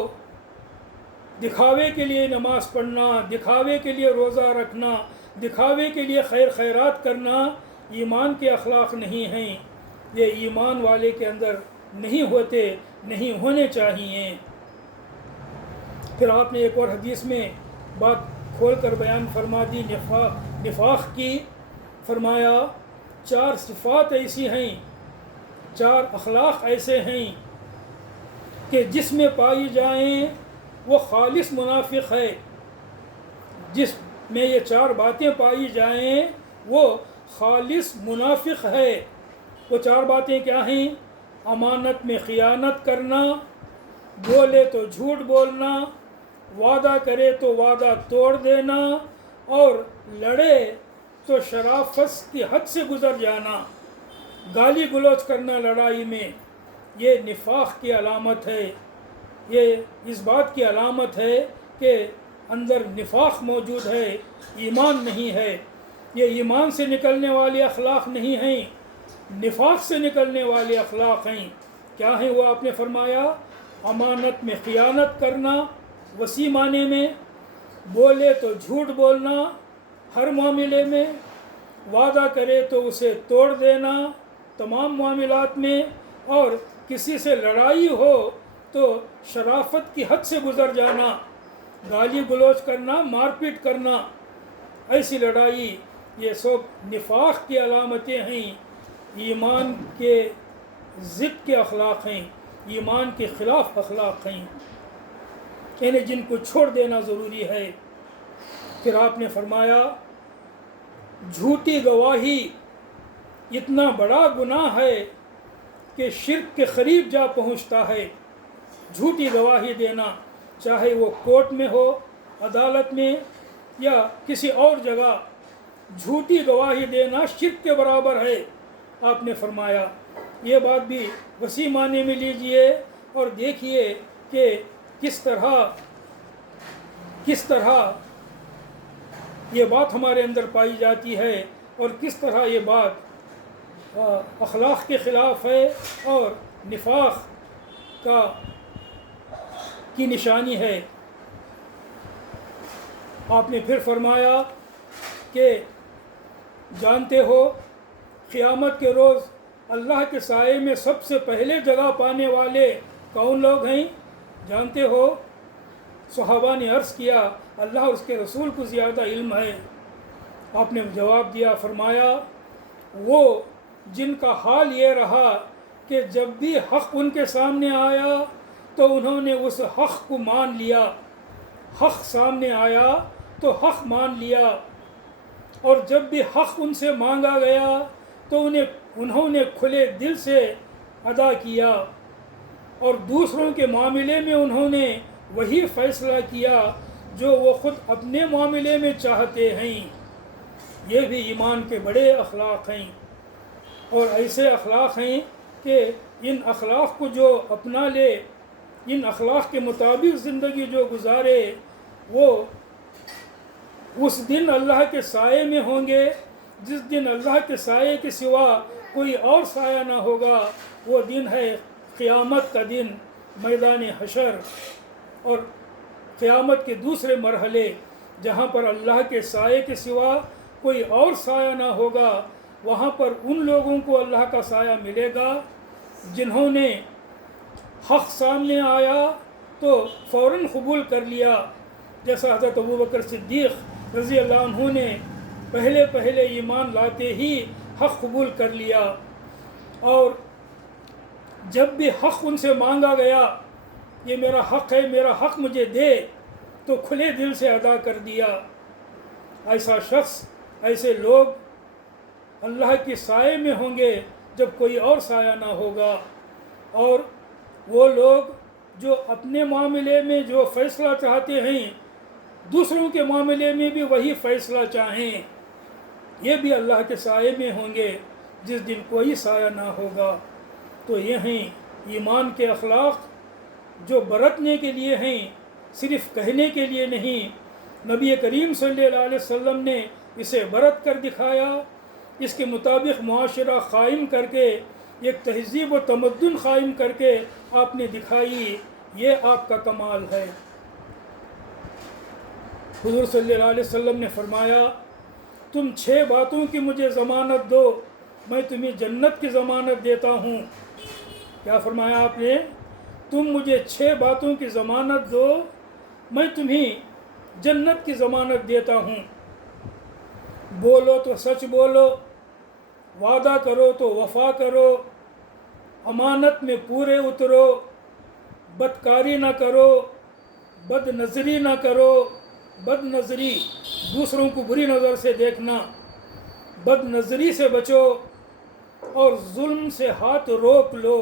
دکھاوے کے لیے نماز پڑھنا، دکھاوے کے لیے روزہ رکھنا، دکھاوے کے لیے خیرات کرنا ایمان کے اخلاق نہیں ہیں۔ یہ ایمان والے کے اندر نہیں ہوتے، نہیں ہونے چاہیے۔ پھر آپ نے ایک اور حدیث میں بات کھول کر بیان فرما دی نفاق کی۔ فرمایا 4 صفات ایسی ہیں، 4 اخلاق ایسے ہیں کہ جس میں پائی جائیں وہ خالص منافق ہے۔ جس میں یہ 4 باتیں پائی جائیں وہ خالص منافق ہے۔ وہ 4 باتیں کیا ہیں؟ امانت میں خیانت کرنا، بولے تو جھوٹ بولنا، وعدہ کرے تو وعدہ توڑ دینا، اور لڑے تو شرافت کی حد سے گزر جانا، گالی گلوچ کرنا لڑائی میں۔ یہ نفاق کی علامت ہے، یہ اس بات کی علامت ہے کہ اندر نفاق موجود ہے، ایمان نہیں ہے۔ یہ ایمان سے نکلنے والے اخلاق نہیں ہیں، نفاق سے نکلنے والے اخلاق ہیں۔ کیا ہیں وہ؟ آپ نے فرمایا امانت میں خیانت کرنا، وسیع معنی میں، بولے تو جھوٹ بولنا ہر معاملے میں، وعدہ کرے تو اسے توڑ دینا تمام معاملات میں، اور کسی سے لڑائی ہو تو شرافت کی حد سے گزر جانا، گالی گلوچ کرنا، مار پیٹ کرنا، ایسی لڑائی۔ یہ سب نفاق کی علامتیں ہیں، ایمان کے ضد کے اخلاق ہیں، ایمان کے خلاف اخلاق ہیں، یعنی جن کو چھوڑ دینا ضروری ہے۔ پھر آپ نے فرمایا جھوٹی گواہی اتنا بڑا گناہ ہے کہ شرک کے قریب جا پہنچتا ہے۔ جھوٹی گواہی دینا، چاہے وہ کورٹ میں ہو، عدالت میں، یا کسی اور جگہ، جھوٹی گواہی دینا شرک کے برابر ہے۔ آپ نے فرمایا یہ بات بھی وسیع معنی میں لیجئے اور دیکھیے کہ کس طرح یہ بات ہمارے اندر پائی جاتی ہے، اور کس طرح یہ بات اخلاق کے خلاف ہے اور نفاق کی نشانی ہے۔ آپ نے پھر فرمایا کہ جانتے ہو قیامت کے روز اللہ کے سائے میں سب سے پہلے جگہ پانے والے کون لوگ ہیں؟ جانتے ہو؟ صحابہ نے عرض کیا اللہ اور اس کے رسول کو زیادہ علم ہے۔ آپ نے جواب دیا، فرمایا وہ جن کا حال یہ رہا کہ جب بھی حق ان کے سامنے آیا تو انہوں نے اس حق کو مان لیا۔ حق سامنے آیا تو حق مان لیا، اور جب بھی حق ان سے مانگا گیا تو انہوں نے کھلے دل سے ادا کیا، اور دوسروں کے معاملے میں انہوں نے وہی فیصلہ کیا جو وہ خود اپنے معاملے میں چاہتے ہیں۔ یہ بھی ایمان کے بڑے اخلاق ہیں، اور ایسے اخلاق ہیں کہ ان اخلاق کو جو اپنا لے، ان اخلاق کے مطابق زندگی جو گزارے، وہ اس دن اللہ کے سائے میں ہوں گے جس دن اللہ کے سائے کے سوا کوئی اور سایہ نہ ہوگا۔ وہ دن ہے قیامت کا دن، میدان حشر، اور قیامت کے دوسرے مرحلے جہاں پر اللہ کے سائے کے سوا کوئی اور سایہ نہ ہوگا۔ وہاں پر ان لوگوں کو اللہ کا سایہ ملے گا جنہوں نے حق سامنے آیا تو فوراً قبول کر لیا، جیسا حضرت ابوبکر صدیق رضی اللہ عنہ نے پہلے پہلے ایمان لاتے ہی حق قبول کر لیا، اور جب بھی حق ان سے مانگا گیا یہ میرا حق ہے، میرا حق مجھے دے، تو کھلے دل سے ادا کر دیا۔ ایسا شخص، ایسے لوگ اللہ کے سائے میں ہوں گے جب کوئی اور سایہ نہ ہوگا۔ اور وہ لوگ جو اپنے معاملے میں جو فیصلہ چاہتے ہیں دوسروں کے معاملے میں بھی وہی فیصلہ چاہیں، یہ بھی اللہ کے سائے میں ہوں گے جس دن کوئی سایہ نہ ہوگا۔ تو یہ ہیں ایمان کے اخلاق جو برتنے کے لیے ہیں، صرف کہنے کے لیے نہیں۔ نبی کریم صلی اللہ علیہ وسلم نے اسے برت کر دکھایا، اس کے مطابق معاشرہ قائم کر کے، ایک تہذیب و تمدن قائم کر کے آپ نے دکھائی، یہ آپ کا کمال ہے۔ حضور صلی اللہ علیہ وسلم نے فرمایا، تم 6 باتوں کی مجھے ضمانت دو، میں تمہیں جنت کی ضمانت دیتا ہوں۔ کیا فرمایا آپ نے؟ تم مجھے 6 باتوں کی ضمانت دو، میں تمہیں جنت کی ضمانت دیتا ہوں۔ بولو تو سچ بولو، وعدہ کرو تو وفا کرو، امانت میں پورے اترو، بدکاری نہ کرو، بد نظری نہ کرو۔ بد نظری، دوسروں کو بری نظر سے دیکھنا، بد نظری سے بچو، اور ظلم سے ہاتھ روک لو۔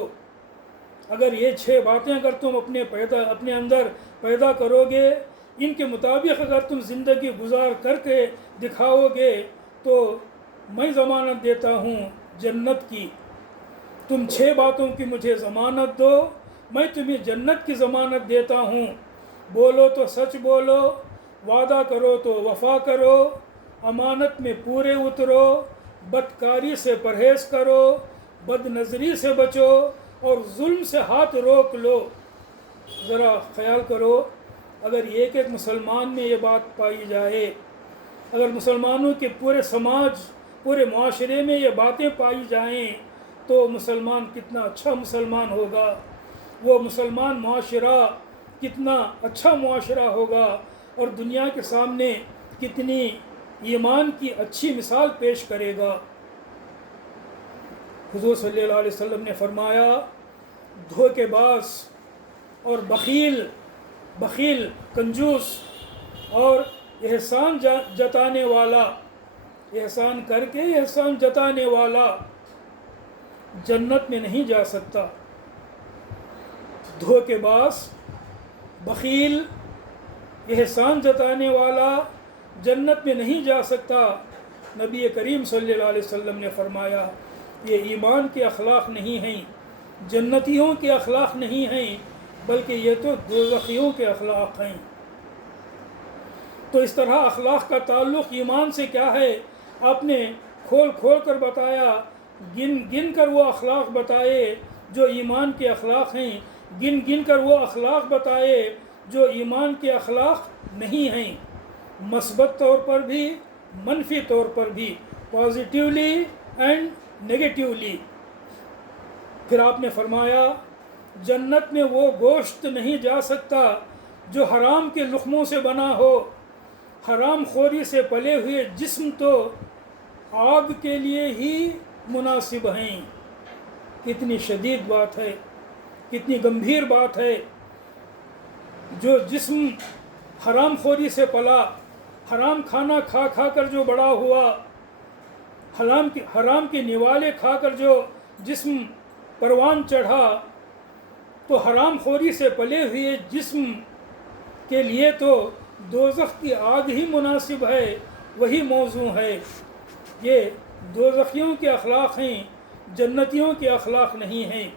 اگر یہ 6 باتیں اگر تم اپنے اندر پیدا کرو گے، ان کے مطابق اگر تم زندگی گزار کر کے دکھاؤ گے تو میں ضمانت دیتا ہوں جنت کی۔ تم 6 باتوں کی مجھے ضمانت دو، میں تمہیں جنت کی ضمانت دیتا ہوں۔ بولو تو سچ بولو، وعدہ کرو تو وفا کرو، امانت میں پورے اترو، بدکاری سے پرہیز کرو، بد نظری سے بچو، اور ظلم سے ہاتھ روک لو۔ ذرا خیال کرو، اگر ایک مسلمان میں یہ بات پائی جائے، اگر مسلمانوں کے پورے سماج، پورے معاشرے میں یہ باتیں پائی جائیں تو مسلمان کتنا اچھا مسلمان ہوگا، وہ مسلمان معاشرہ کتنا اچھا معاشرہ ہوگا، اور دنیا کے سامنے کتنی ایمان کی اچھی مثال پیش کرے گا۔ حضور صلی اللہ علیہ وسلم نے فرمایا، دھوکے باز اور بخیل کنجوس اور احسان جتانے والا، احسان کر کے احسان جتانے والا جنت میں نہیں جا سکتا۔ دھوکے باز، بخیل، احسان جتانے والا جنت میں نہیں جا سکتا۔ نبی کریم صلی اللہ علیہ وسلم نے فرمایا، یہ ایمان کے اخلاق نہیں ہیں، جنتیوں کے اخلاق نہیں ہیں، بلکہ یہ تو دوزخیوں کے اخلاق ہیں۔ تو اس طرح اخلاق کا تعلق ایمان سے کیا ہے، آپ نے کھول کر بتایا، گن کر وہ اخلاق بتائے جو ایمان کے اخلاق ہیں، گن کر وہ اخلاق بتائے جو ایمان کے اخلاق نہیں ہیں، مثبت طور پر بھی، منفی طور پر بھی، پازیٹیولی اینڈ نیگیٹیولی۔ پھر آپ نے فرمایا، جنت میں وہ گوشت نہیں جا سکتا جو حرام کے لقموں سے بنا ہو۔ حرام خوری سے پلے ہوئے جسم تو آگ کے لیے ہی مناسب ہیں۔ کتنی شدید بات ہے، کتنی گمبھیر بات ہے۔ جو جسم حرام خوری سے پلا، حرام کھانا کھا کر جو بڑا ہوا، حرام کے نوالے کھا کر جو جسم پروان چڑھا، تو حرام خوری سے پلے ہوئے جسم کے لیے تو دوزخ کی آگ ہی مناسب ہے، وہی موضوع ہے۔ یہ دوزخیوں کے اخلاق ہیں، جنتیوں کے اخلاق نہیں ہیں۔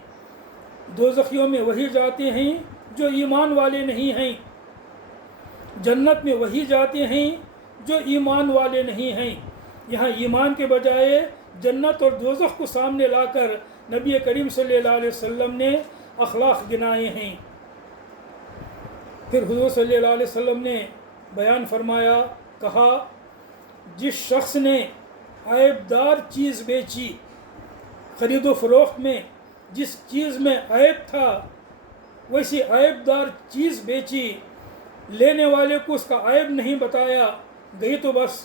دوزخیوں میں وہی جاتے ہیں جو ایمان والے نہیں ہیں، جنت میں وہی جاتے ہیں جو ایمان والے نہیں ہیں۔ یہاں ایمان کے بجائے جنت اور دوزخ کو سامنے لا کر نبی کریم صلی اللہ علیہ وسلم نے اخلاق گنائے ہیں۔ پھر حضور صلی اللہ علیہ وسلم نے بیان فرمایا، کہا، جس شخص نے عیب دار چیز بیچی، خرید و فروخت میں جس چیز میں عیب تھا ویسی عیب دار چیز بیچی، لینے والے کو اس کا عیب نہیں بتایا، گئی تو بس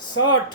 60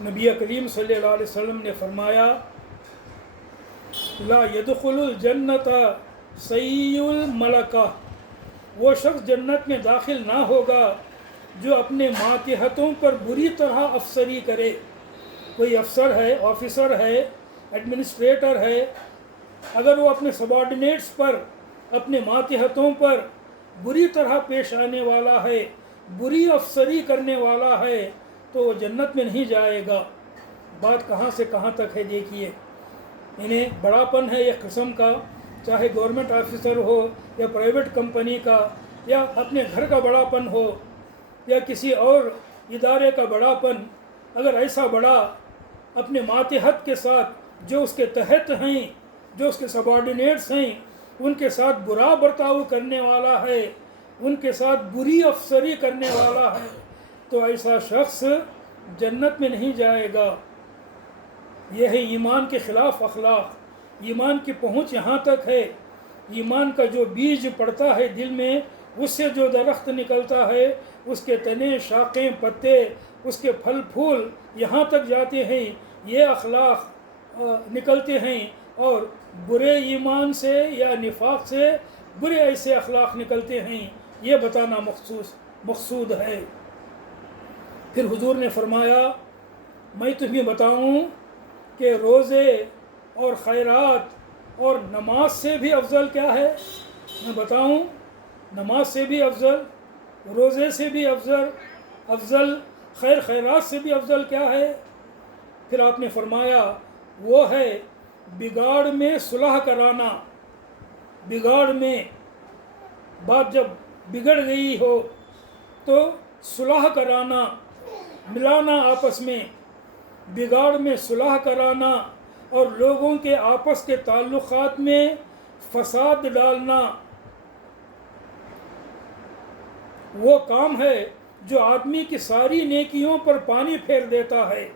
نبی کریم صلی اللہ علیہ وسلم نے فرمایا لا يدخل الجنت سیء الملکہ، وہ شخص جنت میں داخل نہ ہوگا جو اپنے ماتحتوں پر بری طرح افسری کرے۔ کوئی افسر ہے، آفیسر ہے، ایڈمنسٹریٹر ہے، اگر وہ اپنے سبارڈینیٹس پر، اپنے ماتحتوں پر بری طرح پیش آنے والا ہے، بری افسری کرنے والا ہے، تو وہ جنت میں نہیں جائے گا۔ بات کہاں سے کہاں تک ہے دیکھیے، انہیں بڑا پن ہے ایک قسم کا، چاہے گورنمنٹ آفیسر ہو یا پرائیویٹ کمپنی کا، یا اپنے گھر کا بڑا پن ہو یا کسی اور ادارے کا بڑا پن، اگر ایسا بڑا اپنے ماتحت کے ساتھ، جو اس کے تحت ہیں، جو اس کے سبارڈینیٹس ہیں، ان کے ساتھ برا برتاؤ کرنے والا ہے، ان کے ساتھ بری افسری کرنے والا ہے، تو ایسا شخص جنت میں نہیں جائے گا۔ یہ ہے ایمان کے خلاف اخلاق۔ ایمان کی پہنچ یہاں تک ہے، ایمان کا جو بیج پڑتا ہے دل میں، اس سے جو درخت نکلتا ہے، اس کے تنے، شاخیں، پتے، اس کے پھل پھول یہاں تک جاتے ہیں، یہ اخلاق نکلتے ہیں، اور برے ایمان سے یا نفاق سے برے ایسے اخلاق نکلتے ہیں، یہ بتانا مقصود ہے۔ پھر حضور نے فرمایا میں تمہیں بتاؤں کہ روزے اور خیرات اور نماز سے بھی افضل کیا ہے؟ میں بتاؤں، نماز سے بھی افضل، روزے سے بھی افضل، خیرات سے بھی افضل کیا ہے؟ پھر آپ نے فرمایا وہ ہے بگاڑ میں صلح کرانا۔ بگاڑ میں، بات جب بگڑ گئی ہو تو صلح کرانا، ملانا آپس میں، بگاڑ میں صلح کرانا اور لوگوں کے آپس کے تعلقات میں فساد ڈالنا، وہ کام ہے جو آدمی کی ساری نیکیوں پر پانی پھیر دیتا ہے۔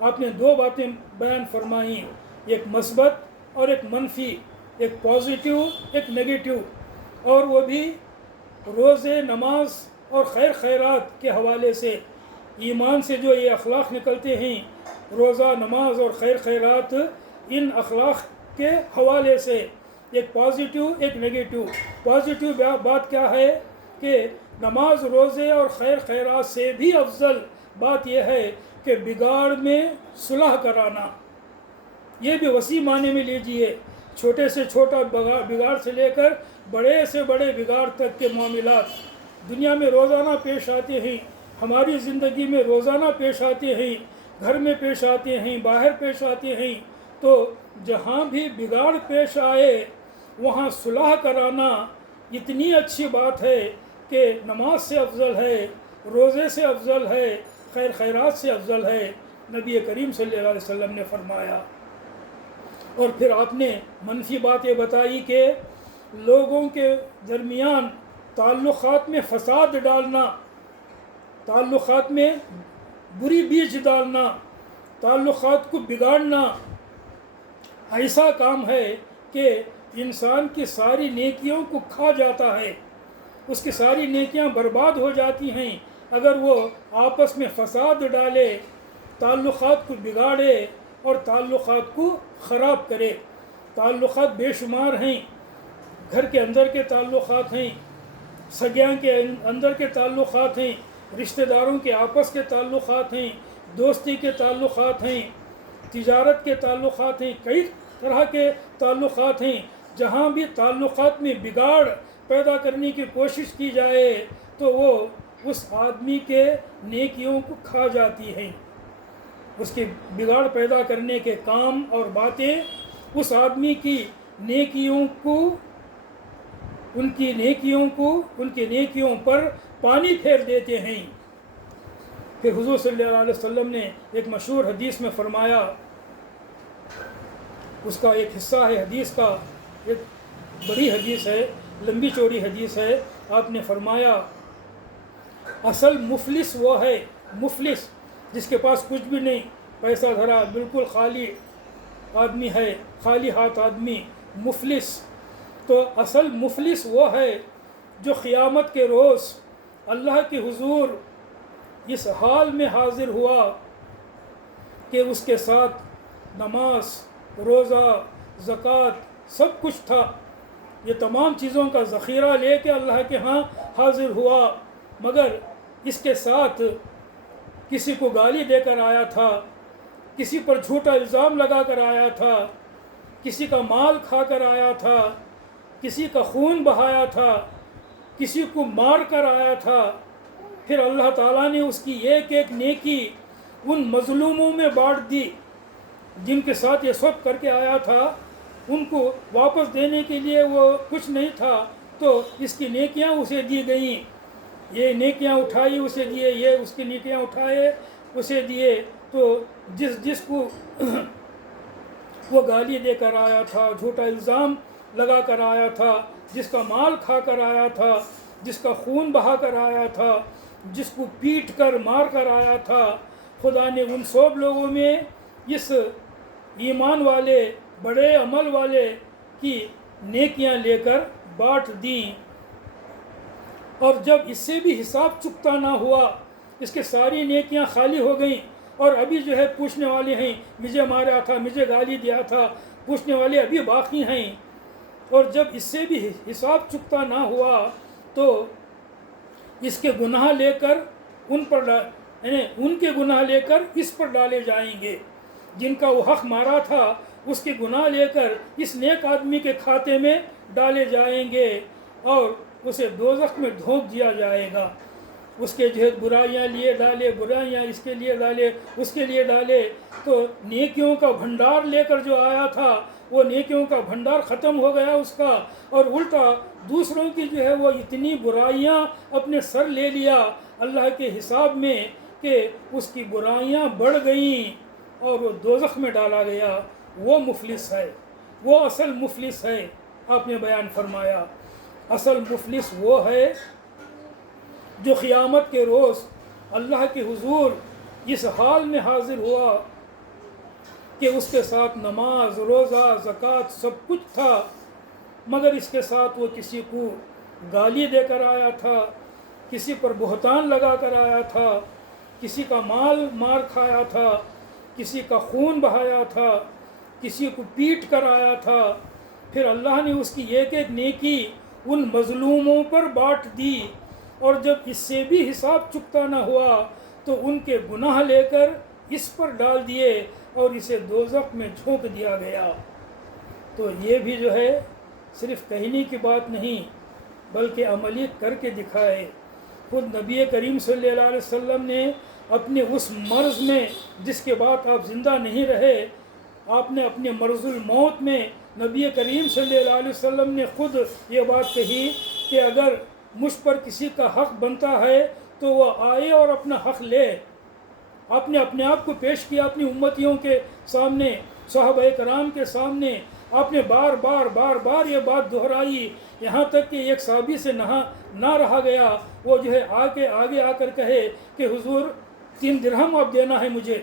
آپ نے دو باتیں بیان فرمائیں، ایک مثبت اور ایک منفی، ایک پازیٹیو ایک نیگیٹیو، اور وہ بھی روزے، نماز اور خیرات کے حوالے سے۔ ایمان سے جو یہ اخلاق نکلتے ہیں، روزہ، نماز اور خیرات، ان اخلاق کے حوالے سے ایک پازیٹیو ایک نیگیٹیو۔ پازیٹیو بات کیا ہے کہ نماز، روزے اور خیرات سے بھی افضل بات یہ ہے کہ بگاڑ میں صلح کرانا۔ یہ بھی وسیع معنی میں لیجئے، چھوٹے سے چھوٹا بگاڑ سے لے کر بڑے سے بڑے بگاڑ تک کے معاملات دنیا میں روزانہ پیش آتے ہیں، ہماری زندگی میں روزانہ پیش آتے ہیں، گھر میں پیش آتے ہیں، باہر پیش آتے ہیں۔ تو جہاں بھی بگاڑ پیش آئے وہاں صلح کرانا اتنی اچھی بات ہے کہ نماز سے افضل ہے، روزے سے افضل ہے، خیرات سے افضل ہے، نبی کریم صلی اللہ علیہ وسلم نے فرمایا۔ اور پھر آپ نے منفی بات یہ بتائی کہ لوگوں کے درمیان تعلقات میں فساد ڈالنا، تعلقات میں بری بیج ڈالنا، تعلقات کو بگاڑنا، ایسا کام ہے کہ انسان کی ساری نیکیوں کو کھا جاتا ہے، اس کی ساری نیکیاں برباد ہو جاتی ہیں اگر وہ آپس میں فساد ڈالے، تعلقات کو بگاڑے اور تعلقات کو خراب کرے۔ تعلقات بے شمار ہیں، گھر کے اندر کے تعلقات ہیں، سگیاں کے اندر کے تعلقات ہیں، رشتہ داروں کے آپس کے تعلقات ہیں، دوستی کے تعلقات ہیں، تجارت کے تعلقات ہیں، کئی طرح کے تعلقات ہیں۔ جہاں بھی تعلقات میں بگاڑ پیدا کرنے کی کوشش کی جائے تو وہ اس آدمی کے نیکیوں کو کھا جاتی ہیں۔ اس کے بگاڑ پیدا کرنے کے کام اور باتیں اس آدمی کی نیکیوں کو، ان کی نیکیوں پر پانی پھیر دیتے ہیں۔ پھر حضور صلی اللہ علیہ وسلم نے ایک مشہور حدیث میں فرمایا، اس کا ایک حصہ ہے حدیث کا، ایک بڑی حدیث ہے، لمبی چوڑی حدیث ہے۔ آپ نے فرمایا اصل مفلس وہ ہے، مفلس جس کے پاس کچھ بھی نہیں، پیسہ دھرا بالکل خالی آدمی ہے، خالی ہاتھ آدمی، مفلس۔ تو اصل مفلس وہ ہے جو قیامت کے روز اللہ کے حضور اس حال میں حاضر ہوا کہ اس کے ساتھ نماز، روزہ، زکوٰۃ سب کچھ تھا. یہ تمام چیزوں کا ذخیرہ لے کے اللہ کے ہاں حاضر ہوا، مگر اس کے ساتھ کسی کو گالی دے کر آیا تھا، کسی پر جھوٹا الزام لگا کر آیا تھا، کسی کا مال کھا کر آیا تھا، کسی کا خون بہایا تھا، کسی کو مار کر آیا تھا. پھر اللہ تعالیٰ نے اس کی ایک ایک نیکی ان مظلوموں میں بانٹ دی جن کے ساتھ یہ سب کر کے آیا تھا. ان کو واپس دینے کے لیے وہ کچھ نہیں تھا تو اس کی نیکیاں اسے دی گئیں. یہ نیکیاں اٹھائی اسے دیے، یہ اس کی نیکیاں اٹھائے اسے دیے. تو جس کو وہ گالی دے کر آیا تھا، جھوٹا الزام لگا کر آیا تھا، جس کا مال کھا کر آیا تھا، جس کا خون بہا کر آیا تھا، جس کو پیٹ کر مار کر آیا تھا، خدا نے ان سب لوگوں میں اس ایمان والے، بڑے عمل والے کی نیکیاں لے کر بانٹ دیں. اور جب اس سے بھی حساب چکتا نہ ہوا، اس کے ساری نیکیاں خالی ہو گئیں، اور ابھی جو ہے پوچھنے والے ہیں مجھے مارا تھا، مجھے گالی دیا تھا، پوچھنے والے ابھی باقی ہیں. اور جب اس سے بھی حساب چکتا نہ ہوا تو اس کے گناہ لے کر ان کے گناہ لے کر اس پر ڈالے جائیں گے. جن کا وہ حق مارا تھا اس کے گناہ لے کر اس نیک آدمی کے کھاتے میں ڈالے جائیں گے اور اسے دوزخ میں دھونک دیا جائے گا. اس کے جو ہے برائیاں لیے ڈالے، برائیاں اس کے لیے ڈالے، اس کے لیے ڈالے. تو نیکیوں کا بھنڈار لے کر جو آیا تھا وہ نیکیوں کا بھنڈار ختم ہو گیا اس کا، اور الٹا دوسروں کی جو ہے وہ اتنی برائیاں اپنے سر لے لیا اللہ کے حساب میں کہ اس کی برائیاں بڑھ گئیں اور وہ دوزخ میں ڈالا گیا. وہ مفلس ہے، وہ اصل مفلس ہے. آپ نے بیان فرمایا اصل مفلس وہ ہے جو قیامت کے روز اللہ کے حضور اس حال میں حاضر ہوا کہ اس کے ساتھ نماز، روزہ، زکوٰۃ سب کچھ تھا، مگر اس کے ساتھ وہ کسی کو گالی دے کر آیا تھا، کسی پر بہتان لگا کر آیا تھا، کسی کا مال مار کھایا تھا، کسی کا خون بہایا تھا، کسی کو پیٹ کر آیا تھا. پھر اللہ نے اس کی ایک ایک نیکی ان مظلوموں پر بانٹ دی، اور جب اس سے بھی حساب چکتا نہ ہوا تو ان کے گناہ لے کر اس پر ڈال دیے اور اسے دوزخ میں جھونک دیا گیا. تو یہ بھی جو ہے صرف کہنے کی بات نہیں بلکہ عملی کر کے دکھائے. خود نبی کریم صلی اللہ علیہ وسلم نے اپنے اس مرض میں جس کے بعد آپ زندہ نہیں رہے، آپ نے اپنے مرض الموت میں نبی کریم صلی اللہ علیہ وسلم نے خود یہ بات کہی کہ اگر مجھ پر کسی کا حق بنتا ہے تو وہ آئے اور اپنا حق لے. آپ نے اپنے آپ کو پیش کیا اپنی امتیوں کے سامنے، صحابہ کرام کے سامنے. آپ نے بار بار یہ بات دہرائی یہاں تک کہ ایک صحابی سے نہ رہا گیا. وہ جو ہے آگے آ کر کہے کہ حضور 3 درہم آپ دینا ہے، مجھے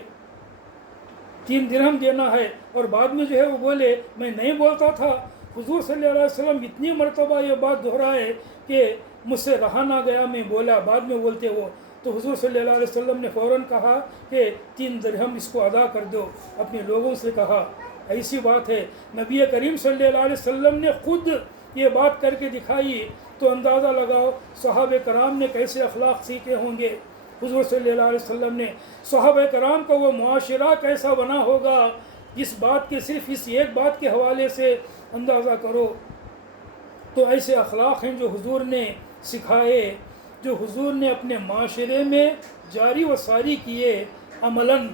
3 درہم دینا ہے. اور بعد میں جو ہے وہ بولے میں نہیں بولتا تھا. حضور صلی اللہ علیہ وسلم اتنی مرتبہ یہ بات دہرائے کہ مجھ سے رہا نہ گیا، میں بولا، بعد میں بولتے وہ. تو حضور صلی اللہ علیہ وسلم نے فوراً کہا کہ 3 درہم اس کو ادا کر دو. اپنے لوگوں سے کہا ایسی بات ہے. نبی کریم صلی اللہ علیہ وسلم نے خود یہ بات کر کے دکھائی. تو اندازہ لگاؤ صحابہ کرام نے کیسے اخلاق سیکھے ہوں گے. حضور صلی اللہ علیہ وسلم نے صحابہ کرام کا وہ معاشرہ کیسا بنا ہوگا، اس بات کے صرف اس ایک بات کے حوالے سے اندازہ کرو. تو ایسے اخلاق ہیں جو حضور نے سکھائے، جو حضور نے اپنے معاشرے میں جاری و ساری کیے عملاً.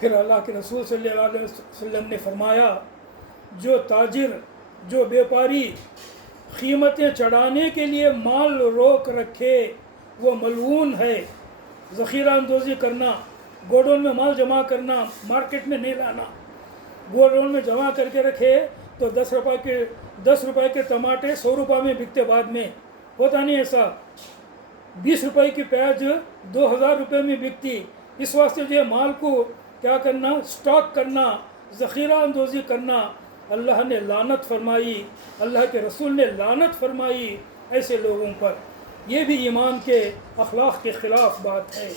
پھر اللہ کے رسول صلی اللہ علیہ وسلم نے فرمایا جو تاجر، جو بیپاری قیمتیں چڑھانے کے لیے مال روک رکھے وہ ملعون ہے. ذخیرہ اندوزی کرنا، گوڈون میں مال جمع کرنا، مارکیٹ میں نہیں لانا. گوڈون میں جمع کر کے رکھے تو 10 روپے کے ٹماٹے 100 روپے میں بکتے. بعد میں ہوتا نہیں ایسا. 20 روپے کی پیاز 2000 روپے میں بکتی. اس واسطے جو ہے مال کو کیا کرنا، سٹاک کرنا، ذخیرہ اندوزی کرنا. اللہ نے لعنت فرمائی، اللہ کے رسول نے لعنت فرمائی ایسے لوگوں پر۔ یہ بھی ایمان کے اخلاق کے خلاف بات ہے۔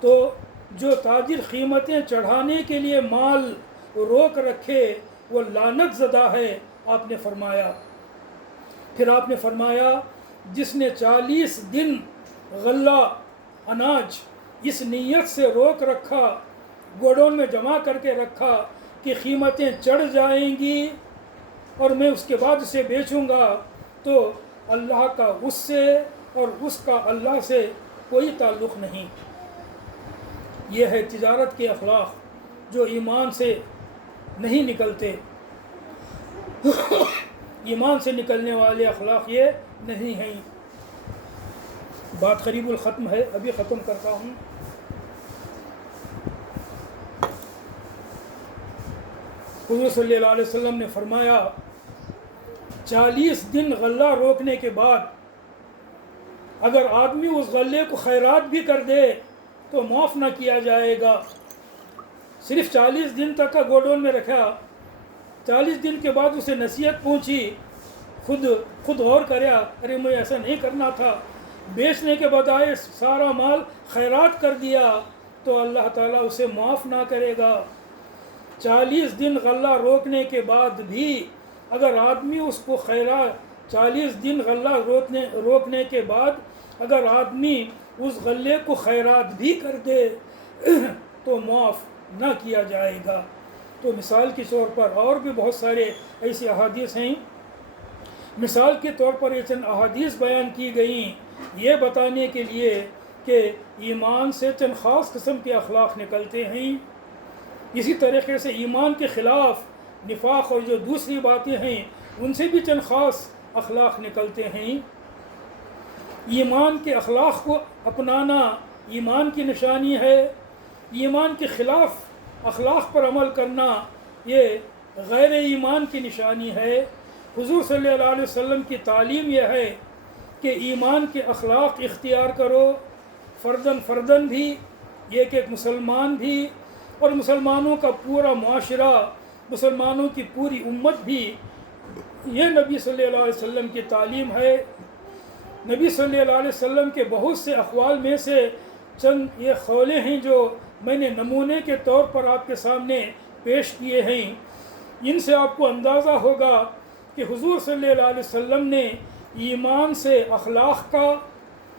تو جو تاجر قیمتیں چڑھانے کے لیے مال روک رکھے وہ لعنت زدہ ہے، آپ نے فرمایا۔ پھر آپ نے فرمایا جس نے 40 دن غلہ اناج اس نیت سے روک رکھا، گوڈون میں جمع کر کے رکھا کہ قیمتیں چڑھ جائیں گی اور میں اس کے بعد اسے بیچوں گا، تو اللہ کا اس سے اور اس کا اللہ سے کوئی تعلق نہیں۔ یہ ہے تجارت کے اخلاق جو ایمان سے نہیں نکلتے۔ ایمان سے نکلنے والے اخلاق یہ نہیں ہیں۔ بات قریب الختم ہے، ابھی ختم کرتا ہوں۔ حضور صلی اللہ علیہ وسلم نے فرمایا 40 دن غلہ روکنے کے بعد اگر آدمی اس غلے کو خیرات بھی کر دے تو معاف نہ کیا جائے گا۔ صرف 40 دن تک کا گوڈون میں رکھا، 40 دن کے بعد اسے نصیحت پہنچی، خود غور کریا، ارے مجھے ایسا نہیں کرنا تھا، بیچنے کے بجائے سارا مال خیرات کر دیا، تو اللہ تعالیٰ اسے معاف نہ کرے گا۔ 40 دن غلہ روکنے کے بعد بھی اگر آدمی اس کو 40 دن غلہ روکنے کے بعد اگر آدمی اس غلے کو خیرات بھی کر دے تو معاف نہ کیا جائے گا۔ تو مثال کے طور پر اور بھی بہت سارے ایسی احادیث ہیں۔ مثال کے طور پر یہ چند احادیث بیان کی گئیں یہ بتانے کے لیے کہ ایمان سے چند خاص قسم کے اخلاق نکلتے ہیں۔ اسی طریقے سے ایمان کے خلاف نفاق اور جو دوسری باتیں ہیں ان سے بھی چند خاص اخلاق نکلتے ہیں۔ ایمان کے اخلاق کو اپنانا ایمان کی نشانی ہے، ایمان کے خلاف اخلاق پر عمل کرنا یہ غیر ایمان کی نشانی ہے۔ حضور صلی اللہ علیہ وسلم کی تعلیم یہ ہے کہ ایمان کے اخلاق اختیار کرو، فرداً بھی، ایک مسلمان بھی، اور مسلمانوں کا پورا معاشرہ، مسلمانوں کی پوری امت بھی، یہ نبی صلی اللہ علیہ وسلم کی تعلیم ہے۔ نبی صلی اللہ علیہ وسلم کے بہت سے اقوال میں سے چند یہ قولیں ہیں جو میں نے نمونے کے طور پر آپ کے سامنے پیش کیے ہیں۔ ان سے آپ کو اندازہ ہوگا کہ حضور صلی اللہ علیہ وسلم نے ایمان سے اخلاق کا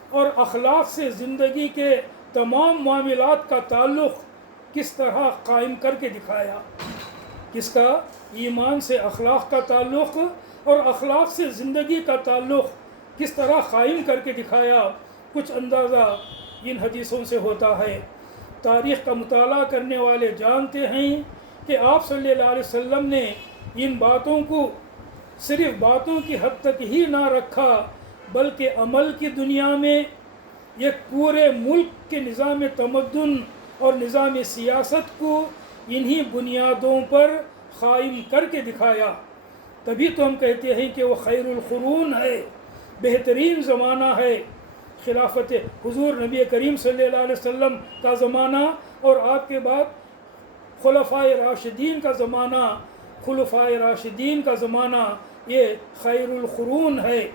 اور اخلاق سے زندگی کے تمام معاملات کا تعلق کس طرح قائم کر کے دکھایا۔ کس کا؟ ایمان سے اخلاق کا تعلق اور اخلاق سے زندگی کا تعلق کس طرح قائم کر کے دکھایا، کچھ اندازہ ان حدیثوں سے ہوتا ہے۔ تاریخ کا مطالعہ کرنے والے جانتے ہیں کہ آپ صلی اللہ علیہ وسلم نے ان باتوں کو صرف باتوں کی حد تک ہی نہ رکھا بلکہ عمل کی دنیا میں ایک پورے ملک کے نظام تمدن اور نظام سیاست کو انہی بنیادوں پر قائم کر کے دکھایا۔ تبھی تو ہم کہتے ہیں کہ وہ خیر القرون ہے، بہترین زمانہ ہے۔ خلافت حضور نبی کریم صلی اللہ علیہ وسلم کا زمانہ اور آپ کے بعد خلفائے راشدین کا زمانہ، خلفائے راشدین کا زمانہ یہ خیر القرون ہے،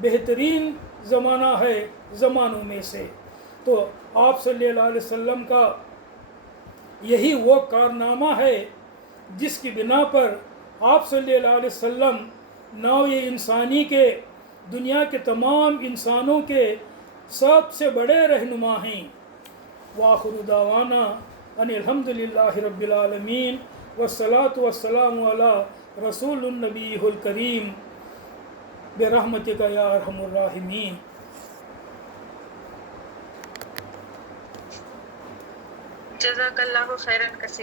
بہترین زمانہ ہے زمانوں میں سے۔ تو آپ صلی اللہ علیہ وسلم کا یہی وہ کارنامہ ہے جس کی بنا پر آپ صلی اللہ علیہ وسلم نوع انسانی کے، دنیا کے تمام انسانوں کے سب سے بڑے رہنما ہیں۔ وآخر دعوانا ان الحمد للہ رب العالمین والصلاة والسلام علی رسول النبی الکریم برحمتک یا ارحم الراحمین۔ جزاک اللہ خیرا کثیرا۔